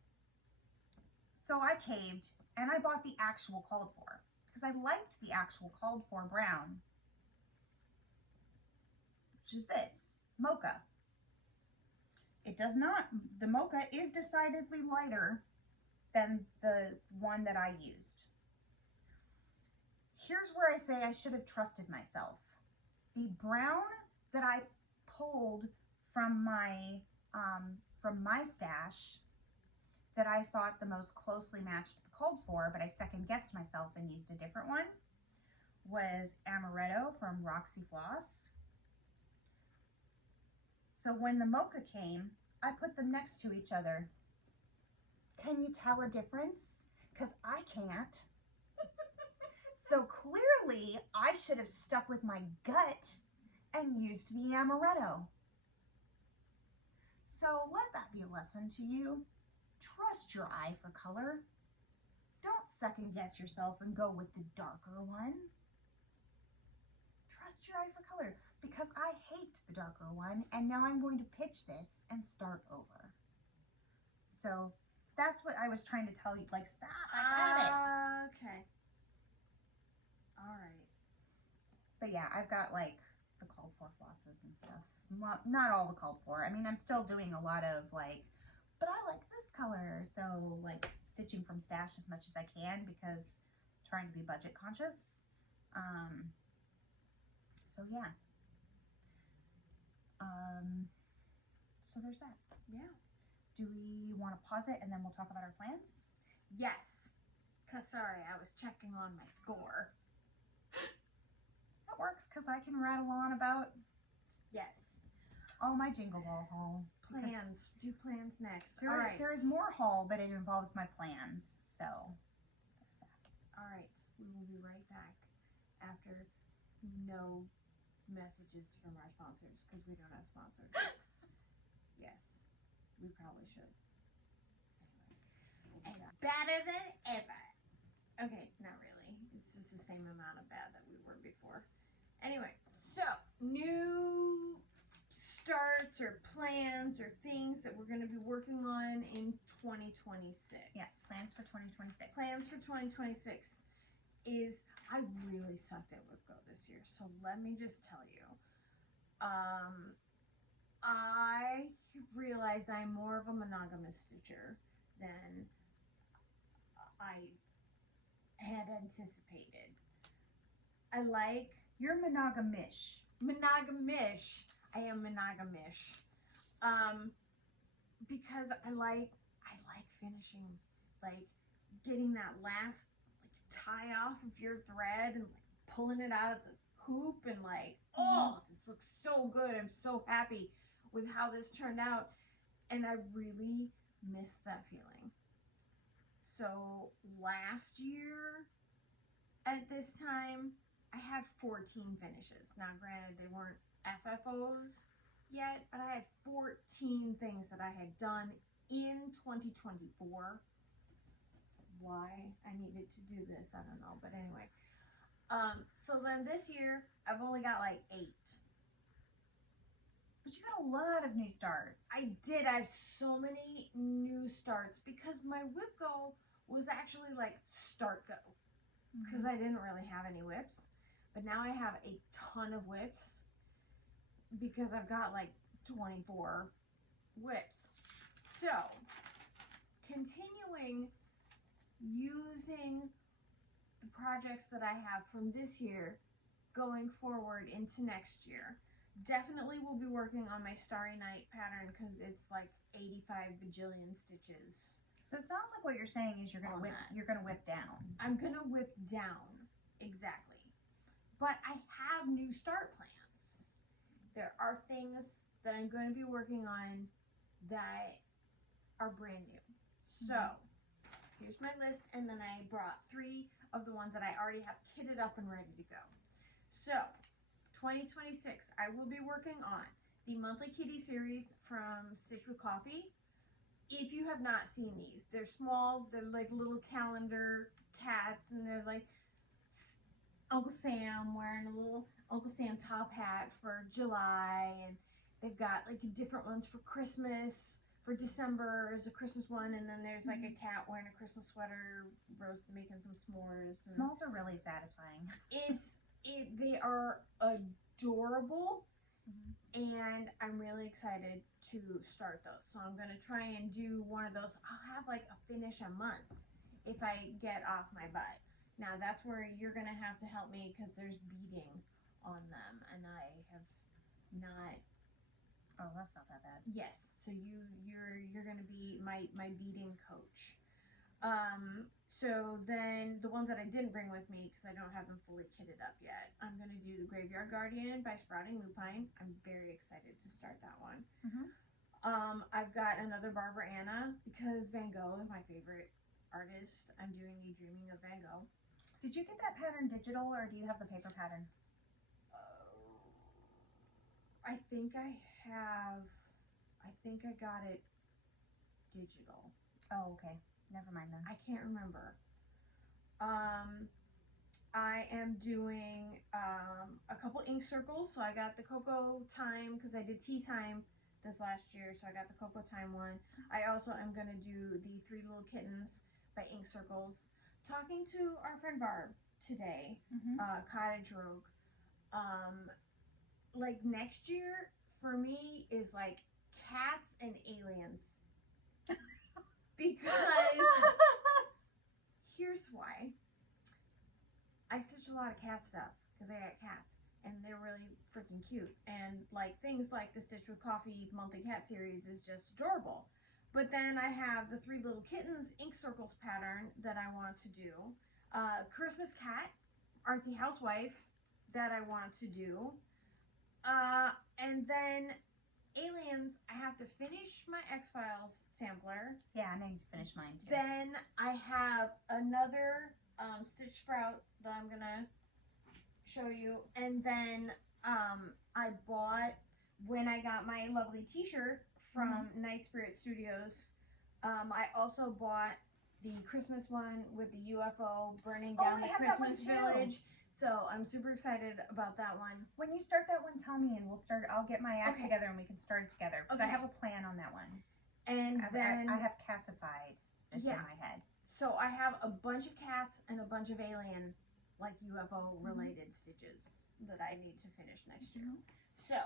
so I caved, and I bought the actual called for. because I liked the actual called for brown, which is this, mocha. It does not, the mocha is decidedly lighter than the one that I used. Here's where I say I should have trusted myself. The brown that I pulled from my stash that I thought the most closely matched the called for, but I second guessed myself and used a different one, was Amaretto from Roxy Floss. So when the mocha came, I put them next to each other. Can you tell a difference? Because I can't. So clearly I should have stuck with my gut and used the Amaretto. So let that be a lesson to you. Trust your eye for color. Don't second guess yourself and go with the darker one. Trust your eye for color, because I hate the darker one, and now I'm going to pitch this and start over. So that's what I was trying to tell you. Like, stop, I got it. Okay. All right. But yeah, I've got like the called for flosses and stuff. Well, not all the called for. I mean, I'm still doing a lot of like, but I like this color. So like stitching from stash as much as I can, because I'm trying to be budget conscious. So yeah. So there's that. Yeah. Do we want to pause it and then we'll talk about our plans? Yes. Cause sorry, I was checking on my score. That works, because I can rattle on about Yes. all my Jingle Ball haul. Plans. Do plans next. There, All right. there is more haul, but it involves my plans. So there's that. All right. We will be right back after no messages from our sponsors, because we don't have sponsors. Yes. We probably should. Anyway. Better than ever. Okay, not really. It's just the same amount of bad that we were before. Anyway, so new starts or plans or things that we're going to be working on in 2026. Yeah, plans for 2026. Plans for 2026 is, I really sucked at Whip Go this year, so let me just tell you. I realized I'm more of a monogamous stitcher than I had anticipated. I like... You're monogamish. Monogamish. I am monogamish. Because I like finishing, like getting that last tie off of your thread and like pulling it out of the hoop and like, oh, this looks so good. I'm so happy with how this turned out. And I really miss that feeling. So last year at this time, I had 14 finishes. Now granted, they weren't FFOs yet, but I had 14 things that I had done in 2024. Why I needed to do this, I don't know, but anyway. So then this year, I've only got like 8. But you got a lot of new starts. I did. I have so many new starts because my whip go was actually like start go, because I didn't really have any whips. But now I have a ton of whips because I've got like 24 whips. So, continuing using the projects that I have from this year going forward into next year. Definitely will be working on my Starry Night pattern because it's like 85 bajillion stitches. So it sounds like what you're saying is you're gonna whip down. I'm gonna whip down, exactly. But I have new start plans. There are things that I'm going to be working on that are brand new. So here's my list, and then I brought 3 of the ones that I already have kitted up and ready to go. So 2026, I will be working on the monthly kitty series from Stitch with Coffee. If you have not seen these, they're smalls, they're like little calendar cats, and they're like Uncle Sam wearing a little Uncle Sam top hat for July, and they've got like different ones for Christmas, for December is a Christmas one, and then there's like a cat wearing a Christmas sweater, making some s'mores. Smalls are really satisfying. They are adorable, and I'm really excited to start those. So I'm gonna try and do one of those. I'll have like a finish a month if I get off my butt. Now that's where you're gonna have to help me because there's beading on them, and I have not. Oh, that's not that bad. Yes, so you're gonna be my beading coach. So then the ones that I didn't bring with me because I don't have them fully kitted up yet, I'm gonna do the Graveyard Guardian by Sprouting Lupine. I'm very excited to start that one. I've got another Barbara Anna because Van Gogh is my favorite artist. I'm doing the Dreaming of Van Gogh. Did you get that pattern digital or do you have the paper pattern? I think I got it digital. Oh, okay. Never mind then. I can't remember. I am doing a couple ink circles. So I got the Cocoa Time because I did Tea Time this last year. So I got the Cocoa Time one. I also am going to do the Three Little Kittens by Ink Circles. Talking to our friend Barb today, Cottage Rogue. Like next year for me is like cats and aliens. Because here's why. I stitch a lot of cat stuff because I got cats and they're really freaking cute. And like things like the Stitch with Coffee Monthly Cat series is just adorable. But then I have the Three Little Kittens ink circles pattern that I want to do. Christmas Cat, Artsy Housewife that I want to do. And then Aliens, I have to finish my X-Files sampler. Yeah, I need to finish mine too. Then I have another Stitch Sprout that I'm gonna show you. And then I bought, when I got my lovely t-shirt from Night Spirit Studios, I also bought the Christmas one with the UFO burning down the Christmas village. So I'm super excited about that one. When you start that one, tell me and I'll get my act together and we can start it together. Because I have a plan on that one. And then I have Cassified this in my head. So I have a bunch of cats and a bunch of alien, like UFO related stitches that I need to finish next year. So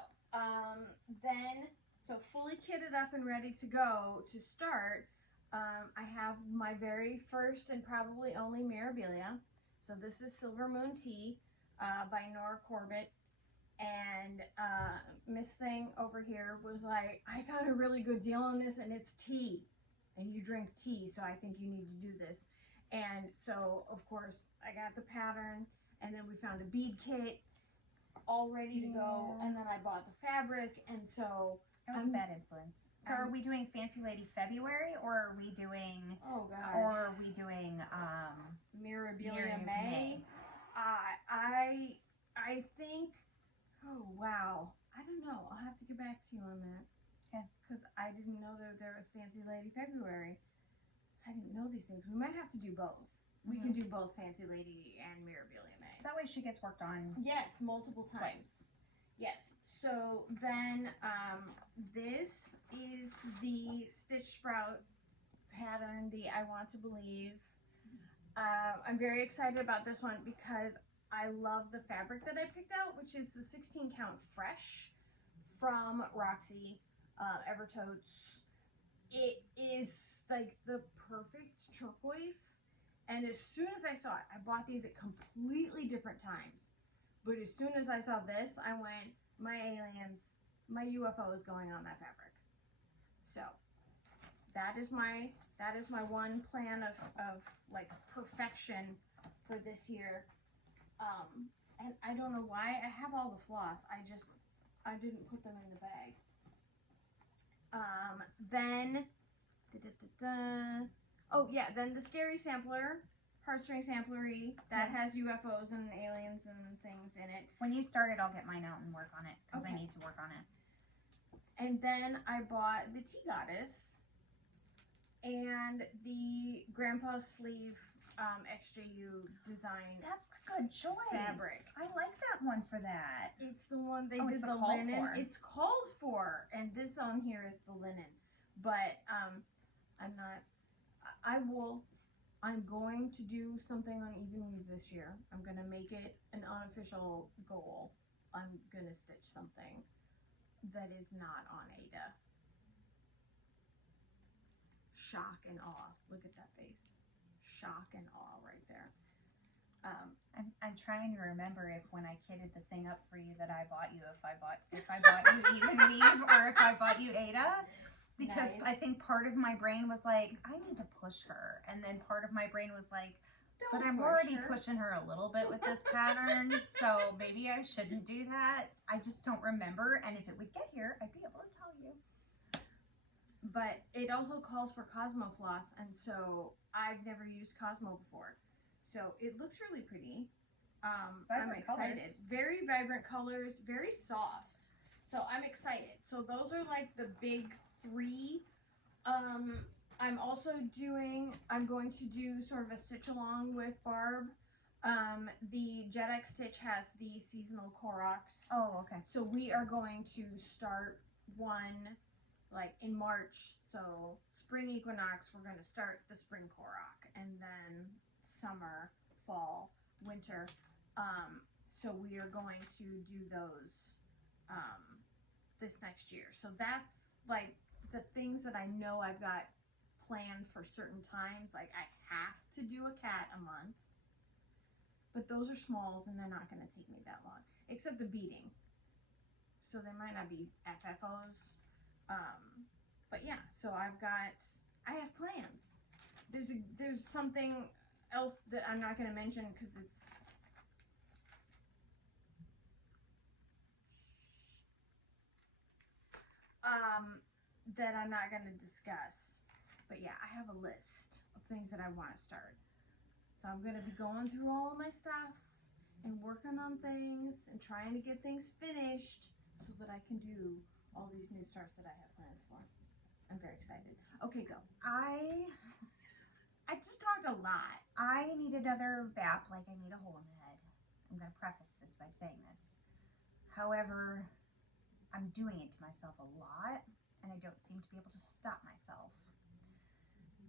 so fully kitted up and ready to go to start. I have my very first and probably only Mirabilia. So this is Silver Moon Tea by Nora Corbett. And Miss Thing over here was like, I found a really good deal on this and it's tea. And you drink tea, so I think you need to do this. And so, of course, I got the pattern. And then we found a bead kit all ready to go. And then I bought the fabric. And so... That was a bad influence. So are we doing Fancy Lady February or are we doing... Oh, God. Or are we doing... Mirabilia May? I think... Oh, wow. I don't know. I'll have to get back to you on that. Okay. Because I didn't know that there was Fancy Lady February. I didn't know these things. We might have to do both. We can do both Fancy Lady and Mirabilia May. That way she gets worked on. Yes, multiple times. Yes. So then this is the Stitch Sprout pattern, the I Want to Believe. I'm very excited about this one because I love the fabric that I picked out, which is the 16 count fresh from Roxy Evertotes. It is like the perfect turquoise. And as soon as I saw it, I bought these at completely different times. But as soon as I saw this, I went, my aliens, my UFO is going on that fabric. So that is my one plan of like perfection for this year. And I don't know why I have all the floss. I didn't put them in the bag. Then oh yeah, then the Scary Sampler, Heartstring Samplery, that has UFOs and aliens and things in it. When you start it, I'll get mine out and work on it, because I need to work on it. And then I bought the Tea Goddess and the Grandpa's Sleeve XJU design. That's a good choice. Fabric. I like that one for that. It's the one they did the linen. It's called for, and this on here is the linen. but I'm not. I'm going to do something on even weave this year. I'm gonna make it an unofficial goal. I'm gonna stitch something that is not on Ada. Shock and awe. Look at that face. Shock and awe right there. I'm trying to remember if when I kitted the thing up for you that I bought you, if I bought you even weave or if I bought you Ada, because Nice. I think part of my brain was like, I need to push her, and then part of my brain was like, but I'm already pushing her a little bit with this pattern, so maybe I shouldn't do that. I just don't remember, and if it would get here, I'd be able to tell you. But it also calls for Cosmo Floss, and so I've never used Cosmo before. So it looks really pretty. I'm excited. Colors. Very vibrant colors, very soft. So I'm excited. So those are like the big three. I'm going to do sort of a stitch along with Barb. The Jet X Stitch has the seasonal Koroks. Oh, okay. So we are going to start one like in March. So spring equinox, we're going to start the spring Korok, and then summer, fall, winter. So we are going to do those this next year. So that's like the things that I know I've got planned for certain times. Like I have to do a cat a month, but those are smalls and they're not going to take me that long, except the beading. So they might not be FFOs. But yeah, so I have plans. There's something else that I'm not going to mention because it's that I'm not going to discuss. But yeah, I have a list of things that I want to start. So I'm going to be going through all of my stuff and working on things and trying to get things finished so that I can do all these new starts that I have plans for. I'm very excited. Okay, go. I just talked a lot. I need another VAP like I need a hole in the head. I'm going to preface this by saying this. However, I'm doing it to myself a lot, and I don't seem to be able to stop myself.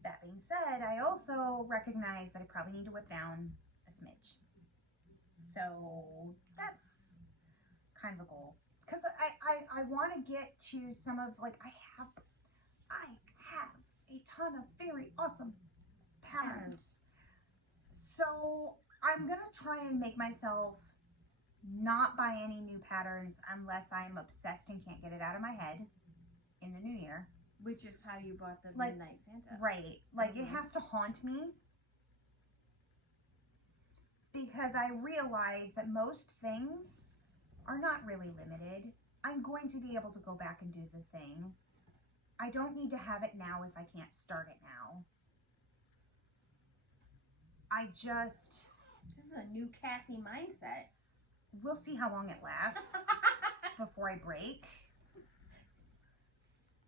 That being said, I also recognize that I probably need to whip down a smidge. So that's kind of a goal. Because I want to get to some of, like, I have a ton of very awesome patterns. So I'm going to try and make myself not buy any new patterns unless I'm obsessed and can't get it out of my head in the new year. Which is how you bought the Like, Midnight Santa. Right. Like, it has to haunt me. Because I realize that most things are not really limited. I'm going to be able to go back and do the thing. I don't need to have it now if I can't start it now. This is a new Cassie mindset. We'll see how long it lasts before I break.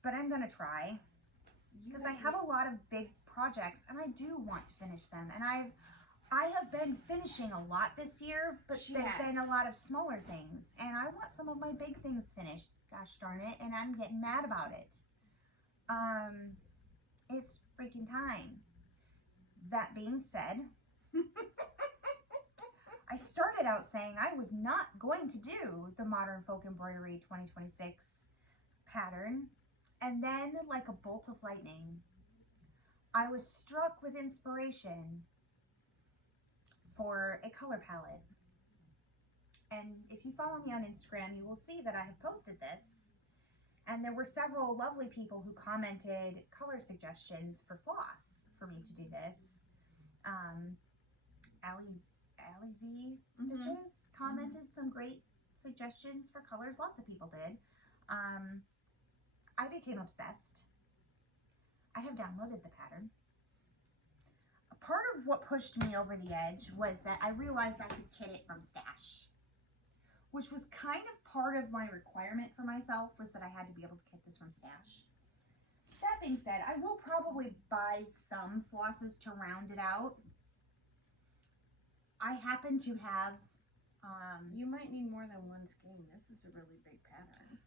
But I'm going to try. Because I have a lot of big projects and I do want to finish them. And I have been finishing a lot this year, but there've been a lot of smaller things. And I want some of my big things finished, gosh darn it, and I'm getting mad about it. It's freaking time. That being said, I started out saying I was not going to do the Modern Folk Embroidery 2026 pattern. And then, like a bolt of lightning, I was struck with inspiration for a color palette. And if you follow me on Instagram, you will see that I have posted this. And there were several lovely people who commented color suggestions for Floss for me to do this. Allie Z Stitches commented some great suggestions for colors. Lots of people did. I became obsessed. I have downloaded the pattern. Part of what pushed me over the edge was that I realized I could kit it from stash, which was kind of part of my requirement for myself, was that I had to be able to kit this from stash. That being said, I will probably buy some flosses to round it out. I happen to have... you might need more than one skein. This is a really big pattern.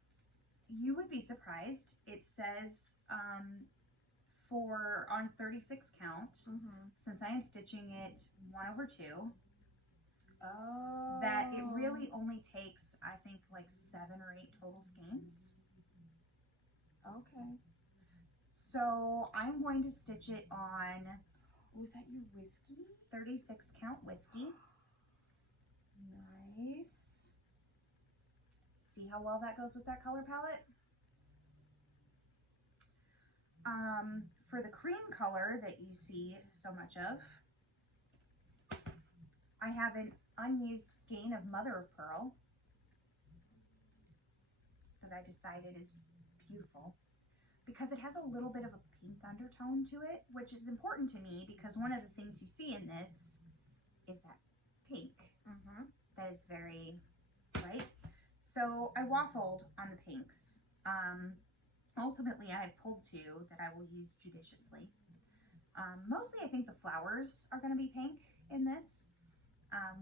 you would be surprised. It says for on 36 count, since I am stitching it 1/2, that it really only takes, I think, like 7 or 8 total skeins. Okay. So I'm going to stitch it on Was that your whiskey? 36 count whiskey. Nice. See how well that goes with that color palette? For the cream color that you see so much of, I have an unused skein of mother of pearl that I decided is beautiful because it has a little bit of a pink undertone to it, which is important to me because one of the things you see in this is that pink. That is very bright. So I waffled on the pinks. Ultimately, I have pulled 2 that I will use judiciously. Mostly, I think the flowers are going to be pink in this,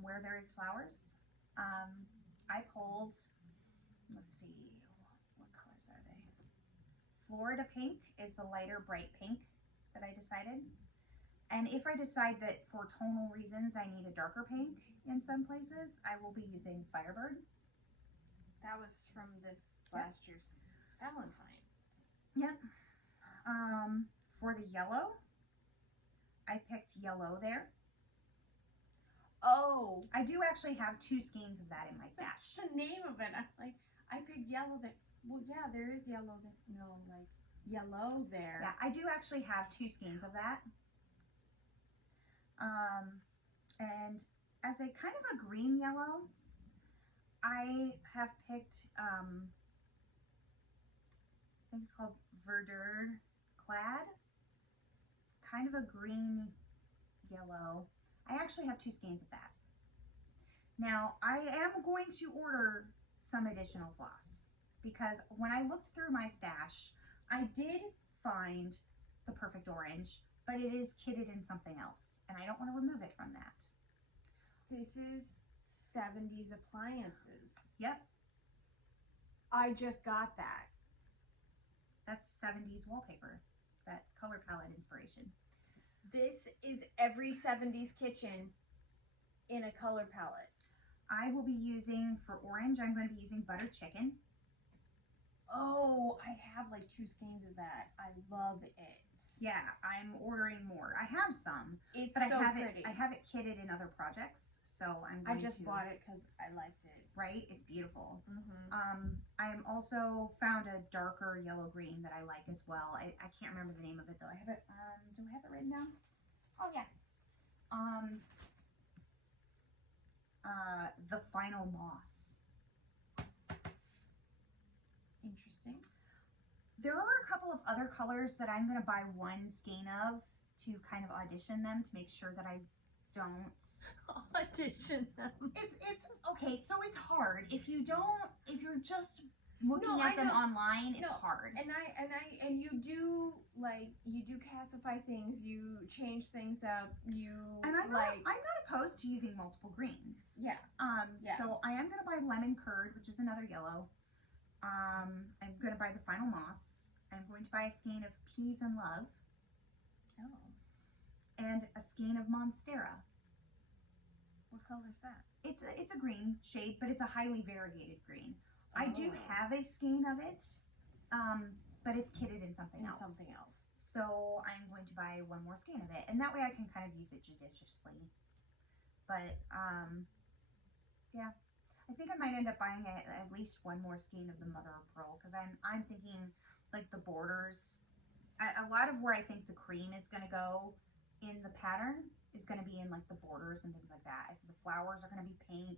where there is flowers. I pulled, let's see, what colors are they? Florida pink is the lighter bright pink that I decided. And if I decide that for tonal reasons I need a darker pink in some places, I will be using Firebird. That was from this last year's Valentine's. Yep. For the yellow, I picked yellow there. Oh. I do actually have 2 skeins of that in my stash. That's the name of it. I'm like, I picked yellow there. Well, yeah, there is yellow there. No, like, yellow there. Yeah, I do actually have 2 skeins of that. And as a kind of a green yellow, I have picked, I think it's called Verdure Clad. Kind of a green yellow. I actually have 2 skeins of that. Now, I am going to order some additional floss because when I looked through my stash, I did find the perfect orange, but it is kitted in something else, and I don't want to remove it from that. This is 70s appliances. Yep. I just got that. That's 70s wallpaper, that color palette inspiration. This is every 70s kitchen in a color palette. I will be using, for orange, I'm going to be using butter chicken. Oh, I have like 2 skeins of that. I love it. Yeah, I'm ordering more. I have some, It's but so I pretty. have it kitted in other projects, so I'm going I just to, bought it because I liked it. right? It's beautiful. Mm-hmm. I am also found a darker yellow green that I like as well. I can't remember the name of it though. I have it. Do I have it written down? Oh yeah. The Final Moss. Interesting. There are a couple of other colors that I'm going to buy 1 skein of to kind of audition them to make sure that I don't Audition them. It's okay, so it's hard. If you're just looking No, at them I know. online, it's No, hard. And you do calcify things, you change things up, And I'm not opposed to using multiple greens. Yeah. Yeah. So I am gonna buy lemon curd, which is another yellow. I'm gonna buy the Final Moss. I'm going to buy a skein of Peas and Love. Oh. And a skein of Monstera. What color is that? It's a green shade, but it's a highly variegated green. I do Oh. have a skein of it, but it's kitted in something else. So I'm going to buy 1 more skein of it, and that way I can kind of use it judiciously. But yeah, I think I might end up buying at least 1 more skein of the mother of pearl because I'm thinking like the borders. A lot of where I think the cream is going to go in the pattern is going to be in like the borders and things like that. The flowers are going to be pink.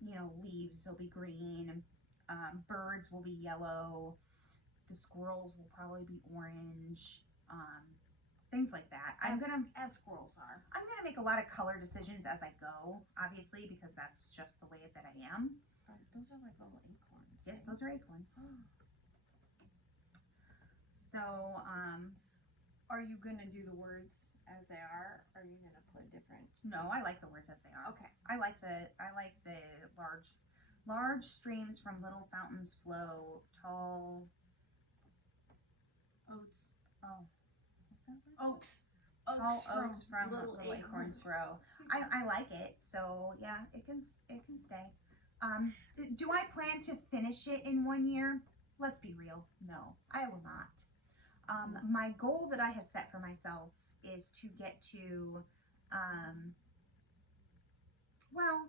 You know, leaves will be green. Birds will be yellow. The squirrels will probably be orange. Things like that. As squirrels are. I'm gonna make a lot of color decisions as I go, obviously, because that's just the way that I am. Those are like little acorns. Yes, those are acorns. So, are you gonna do the words as they are? Or are you gonna put different? No, I like the words as they are. Okay. I like the large Large streams from little fountains flow, tall. Oats. Oh, what's that word? Oaks. Tall oaks from little little acorns acorns. grow. I like it, so yeah, it can stay. Do I plan to finish it in 1 year? Let's be real. No, I will not. My goal that I have set for myself is to get to, well,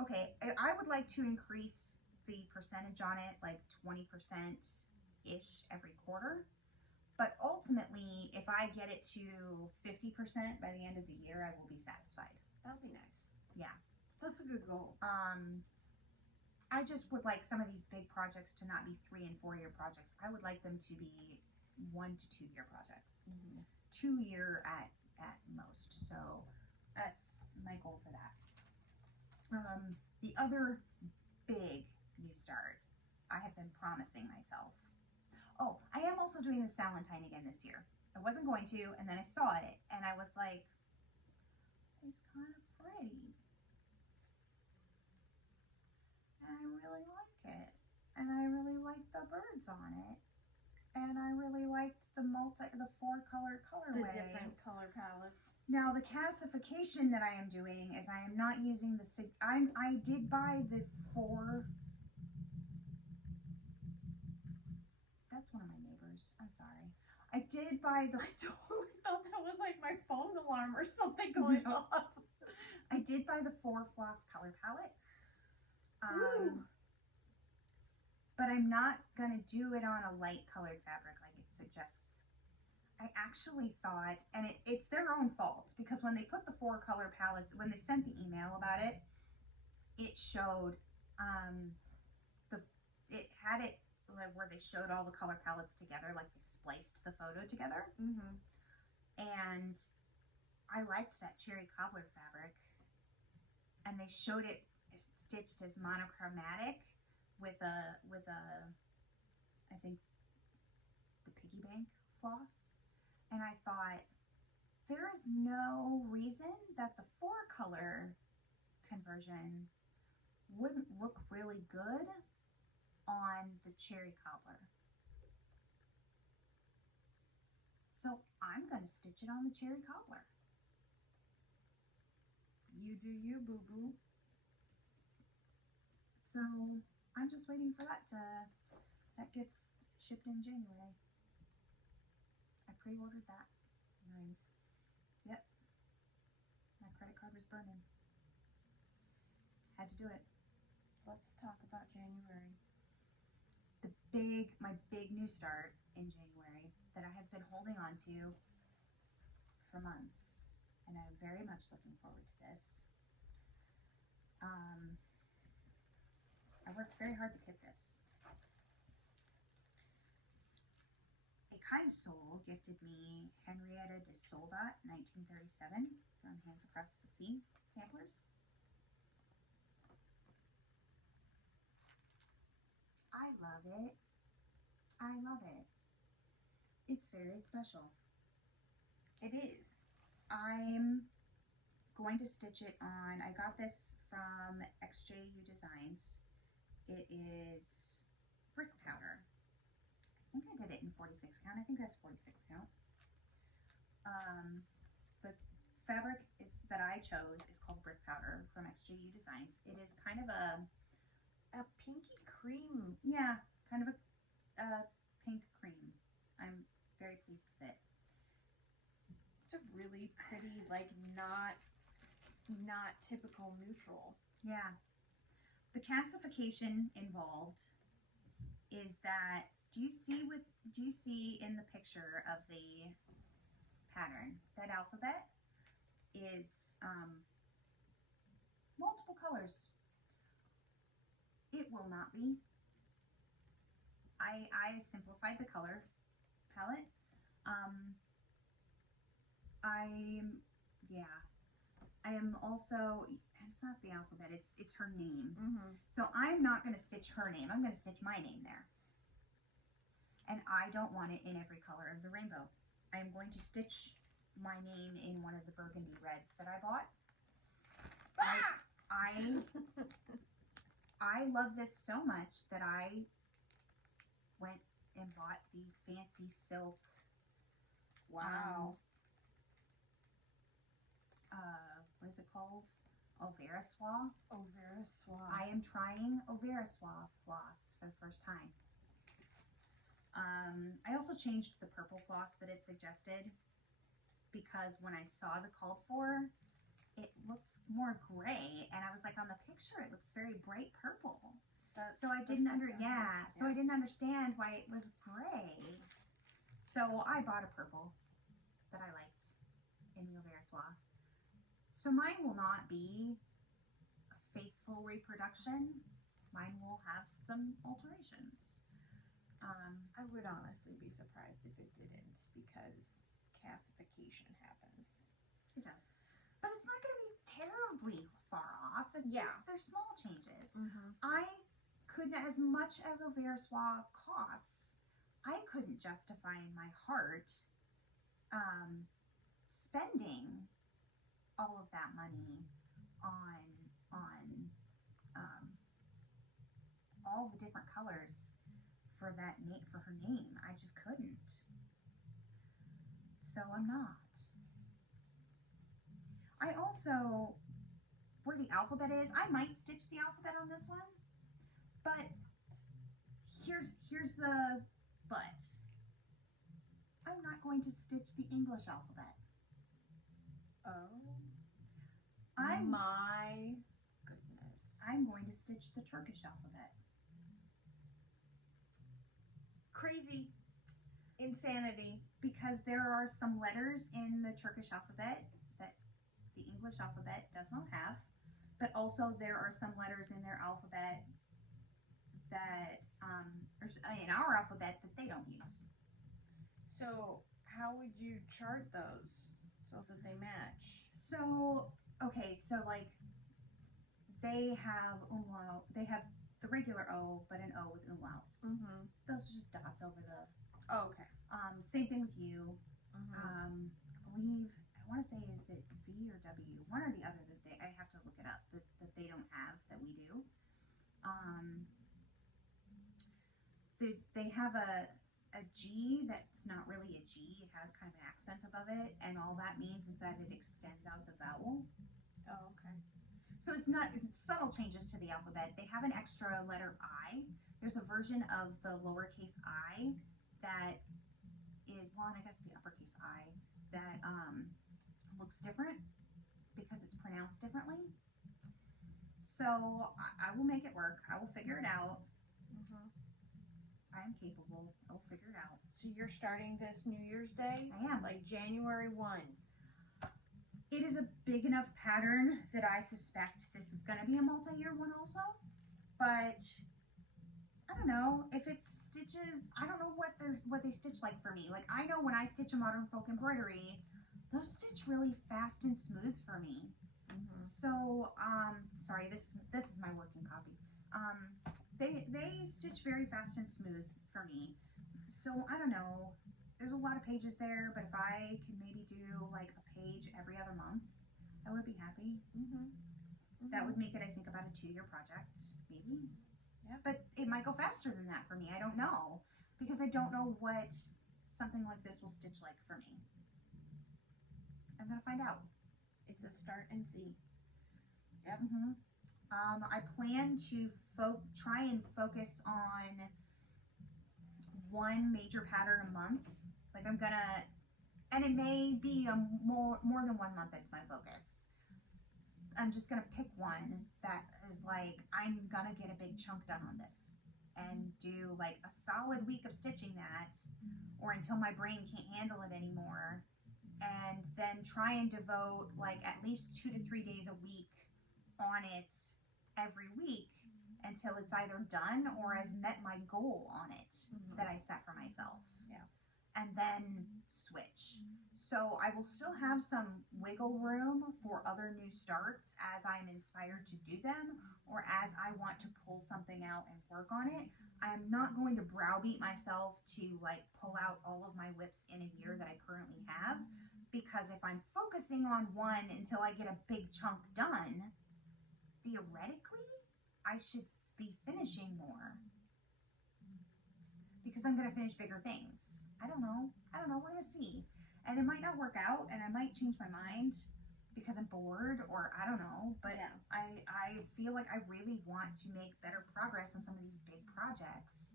okay, I would like to increase the percentage on it, like 20%-ish every quarter. But ultimately, if I get it to 50% by the end of the year, I will be satisfied. That'll be nice. Yeah. That's a good goal. I just would like some of these big projects to not be 3 and 4 year projects. I would like them to be 1 to 2 year projects. 2 year at most. So that's my goal for that. The other big new start I have been promising myself. Oh, I am also doing the Salentine again this year. I wasn't going to, and then I saw it, and I was like, it's kind of pretty. And I really like it. And I really like the birds on it. And I really liked the 4 color colorway. The different color palettes. Now the calcification that I am doing is I am not using the, I did buy the 4, that's one of my neighbors, I'm sorry. I did buy the, I totally thought that was like my phone alarm or something going off. I did buy the 4 Floss color palette. But I'm not gonna do it on a light colored fabric like it suggests. I actually thought, and it's their own fault, because when they put the 4 color palettes, when they sent the email about it, it showed, it had it like where they showed all the color palettes together, like they spliced the photo together. And I liked that cherry cobbler fabric, and they showed it stitched as monochromatic with a I think the piggy bank floss, and I thought there is no reason that the 4 color conversion wouldn't look really good on the cherry cobbler. So I'm gonna stitch it on the cherry cobbler. You do you, boo boo. So I'm just waiting for that gets shipped in January. I pre-ordered that. Nice. Yep. My credit card was burning. Had to do it. Let's talk about January. My big new start in January that I have been holding on to for months, and I'm very much looking forward to this. I worked very hard to get this. A kind soul gifted me Henrietta de Soldat, 1937, from Hands Across the Sea samplers. I love it. I love it. It's very special. It is. I'm going to stitch it on, I got this from XJU Designs. It is brick powder. I think I did it in 46 count. I think that's 46 count. The fabric that I chose is called brick powder from XJU Designs. It is kind of a pinky cream. Yeah, kind of a pink cream. I'm very pleased with it. It's a really pretty, like not typical neutral. Yeah. The calcification involved is that, do you see in the picture of the pattern that alphabet is multiple colors? It will not be. I simplified the color palette. I am also, it's not the alphabet, it's her name. So I'm not going to stitch her name, I'm going to stitch my name there. And I don't want it in every color of the rainbow. I am going to stitch my name in one of the burgundy reds that I bought. I love this so much that I went and bought the fancy silk. Wow. What is it called? Oversoie. Oversoie. I am trying Oversoie floss for the first time. I also changed the purple floss that it suggested because when I saw the called for, it looks more gray, and I was like, on the picture it looks very bright purple. So I didn't I didn't understand why it was gray. So I bought a purple that I liked in the Oversoie. So mine will not be a faithful reproduction. Mine will have some alterations. I would honestly be surprised if it didn't, because calcification happens. It does. But it's not going to be terribly far off. It's just, there's small changes. I couldn't, as much as Oversoie costs, I couldn't justify in my heart spending all of that money on all the different colors for her name. I just couldn't. So I'm not. I also, where the alphabet is, I might stitch the alphabet on this one, but here's the but. I'm not going to stitch the English alphabet. Oh. My goodness. I'm going to stitch the Turkish alphabet. Crazy. Insanity. Because there are some letters in the Turkish alphabet that the English alphabet does not have, but also there are some letters in their alphabet that, or in our alphabet, that they don't use. So how would you chart those so that they match? So, okay, so like they have umlaut, they have the regular O, but an O with umlauts. Those are just dots over the. Oh, okay. Same thing with you. I believe, I want to say, is it V or W? One or the other that I have to look it up, that they don't have that we do. They have a G that's not really a G. It has kind of an accent above it, and all that means is that it extends out the vowel. Oh, okay. So it's subtle changes to the alphabet. They have an extra letter I. There's a version of the lowercase I that is, well, and I guess the uppercase I, that looks different because it's pronounced differently. So I will make it work. I will figure it out. I am capable. I will figure it out. So you're starting this New Year's Day? I am. Like January 1. It is a big enough pattern that I suspect this is going to be a multi-year one also. But I don't know if it stitches. I don't know what they stitch like for me. Like, I know when I stitch a modern folk embroidery, those stitch really fast and smooth for me. So sorry, this is my working copy. They stitch very fast and smooth for me. So I don't know. There's a lot of pages there, but if I could maybe do like a page every other month, I would be happy. That would make it, I think, about a 2-year project, maybe. Yeah. But it might go faster than that for me. I don't know, because I don't know what something like this will stitch like for me. I'm gonna find out. It's a start and see. Yep. I plan to try and focus on one major pattern a month. Like, I'm gonna, and it may be a more than 1 month that's my focus. I'm just gonna pick one that is like, I'm gonna get a big chunk done on this and do like a solid week of stitching that, or until my brain can't handle it anymore, and then try and devote like at least 2 to 3 days a week on it every week until it's either done or I've met my goal on it that I set for myself. Yeah. And then switch. So I will still have some wiggle room for other new starts as I'm inspired to do them, or as I want to pull something out and work on it. I am not going to browbeat myself to like pull out all of my whips in a year that I currently have, because if I'm focusing on one until I get a big chunk done, theoretically, I should be finishing more because I'm going to finish bigger things. I don't know. We're going to see. And it might not work out, and I might change my mind because I'm bored, or I don't know. But Yeah. I feel like I really want to make better progress on some of these big projects.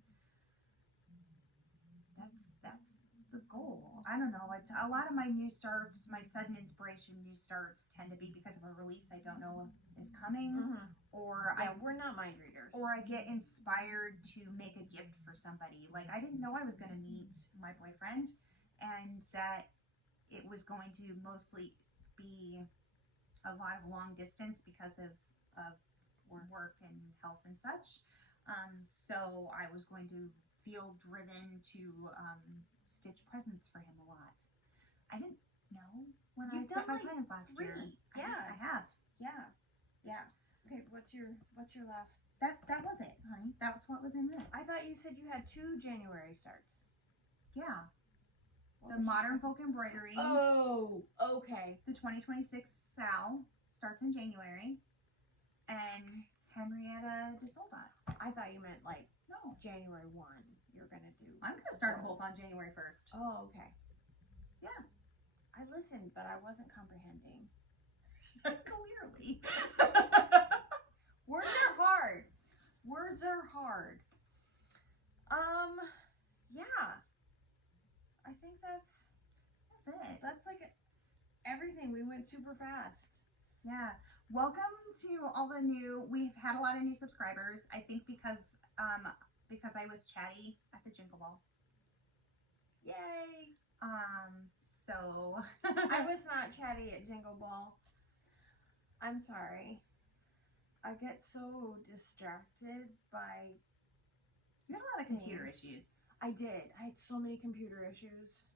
That's the goal. I don't know. It's a lot of my new starts, my sudden inspiration new starts tend to be because of a release I don't know is coming, or we're not mind readers. or I get inspired to make a gift for somebody. Like I didn't know I was going to meet my boyfriend, and that it was going to mostly be a lot of long distance because of work and health and such. So I was going to feel driven to stitch presents for him a lot. I didn't know when I set my plans last year. Yeah, I have. Yeah. Okay, what's your last? That was it, honey. That was what was in this. I thought you said you had 2 January starts. Yeah. The Modern Folk Embroidery. Oh, okay. The 2026 Sal starts in January. And Henrietta de Soldat. I thought you meant like No. January 1. You're going to do. I'm going to start them both on January 1st. Oh, okay. Yeah. I listened, but I wasn't comprehending. Clearly. Words are hard. Yeah. I think that's it. That's like everything. We went super fast. Yeah. Welcome to all the new. We've had a lot of new subscribers. I think because I was chatty at the Jingle Ball. Yay. So I was not chatty at Jingle Ball. I'm sorry. I get so distracted by. You had a lot of computer issues. I did. I had so many computer issues.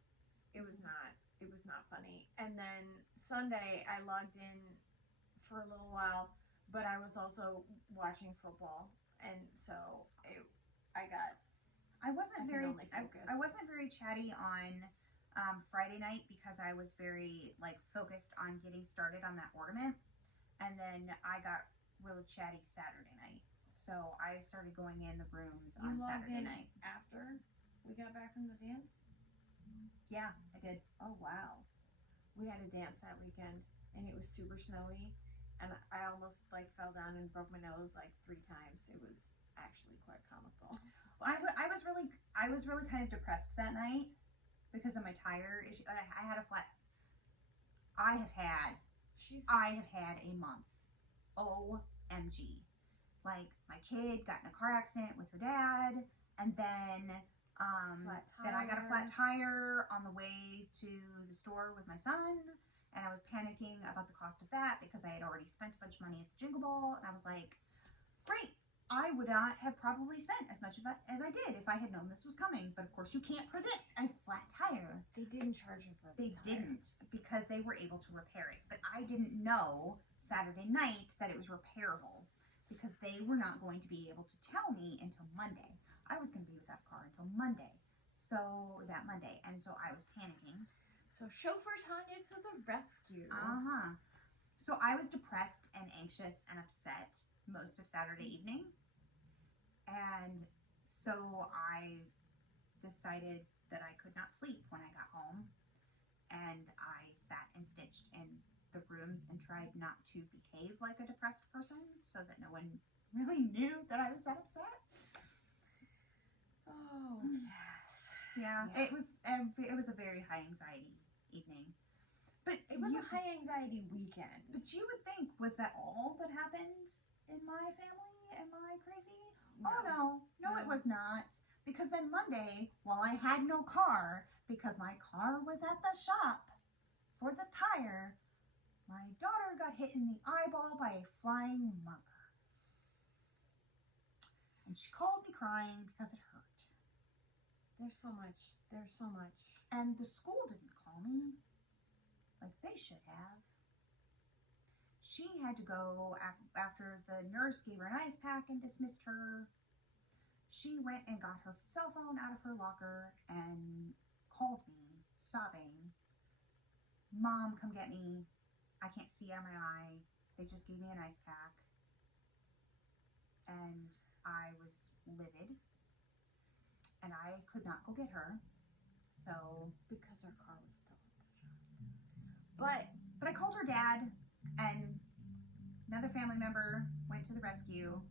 It was not funny. And then Sunday I logged in for a little while, but I was also watching football, and so I wasn't very chatty on Friday night because I was very focused on getting started on that ornament, and then I got really chatty Saturday night. So I started going in the rooms on Saturday night after we got back from the dance. Yeah, I did. Oh wow, we had a dance that weekend, and it was super snowy, and I almost fell down and broke my nose 3 times. It was actually quite comical. I was really kind of depressed that night because of my tire issue. I had a flat. I have had a month. OMG. My kid got in a car accident with her dad, and then I got a flat tire on the way to the store with my son, and I was panicking about the cost of that because I had already spent a bunch of money at the Jingle Ball, and I was like, great, I would not have probably spent as much as I did if I had known this was coming, but of course you can't predict a flat tire. They didn't charge you for it. They didn't, because they were able to repair it, but I didn't know Saturday night that it was repairable, because they were not going to be able to tell me until Monday. I was going to be without a car until Monday. That Monday. And so I was panicking. So chauffeur Tanya to the rescue. So I was depressed and anxious and upset most of Saturday evening. And so I decided that I could not sleep when I got home. And I sat and stitched in the rooms and tried not to behave like a depressed person so that no one really knew that I was that upset. Oh, yes. Yeah. It was a very high anxiety evening. But it was a high anxiety weekend. But you would think, was that all that happened in my family? Am I crazy? No. Oh no, it was not. Because then Monday, while I had no car, because my car was at the shop for the tire, my daughter got hit in the eyeball by a flying marker. And she called me crying because it hurt. There's so much. And the school didn't call me like they should have. She had to go after the nurse gave her an ice pack and dismissed her. She went and got her cell phone out of her locker and called me, sobbing. Mom, come get me. I can't see out of my eye. They just gave me an ice pack. And I was livid, and I could not go get her. So, because our car was still at the shop. but I called her dad, and another family member went to the rescue.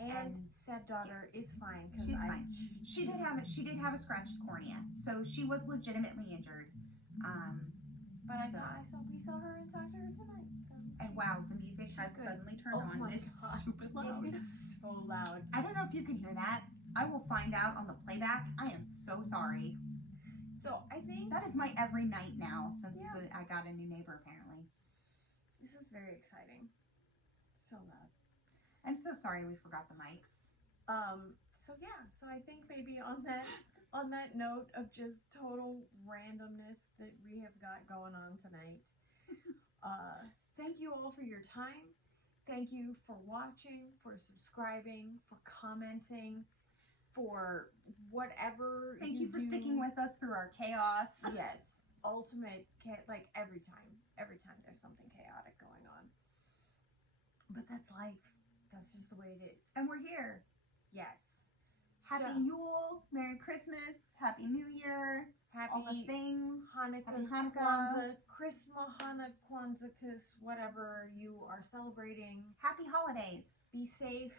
And stepdaughter is fine because She's fine. She did have a scratched cornea, so she was legitimately injured. But we saw her and talked to her tonight. So and wow, the music has good. suddenly turned on. My It's God. super loud. It is so loud. I don't know if you can hear that. I will find out on the playback. I am so sorry. So I think that is my every night now since Yeah. I got a new neighbor apparently. This is very exciting. So loud. I'm so sorry we forgot the mics. So yeah, so I think maybe on that note of just total randomness that we have got going on tonight, thank you all for your time. Thank you for watching, for subscribing, for commenting, for whatever. Thank you for sticking with us through our chaos. Yes, ultimate like every time there's something chaotic going on. But that's life. That's just the way it is. And we're here. Yes. Happy Yule, Merry Christmas, Happy New Year, all the things. Hanukkah, Happy Hanukkah. Kwanzaa, Christmas, Hanukkah, Kwanzaa, whatever you are celebrating. Happy holidays. Be safe,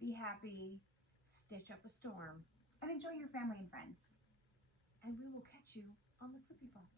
be happy, stitch up a storm. And enjoy your family and friends. And we will catch you on the Flippy Flop.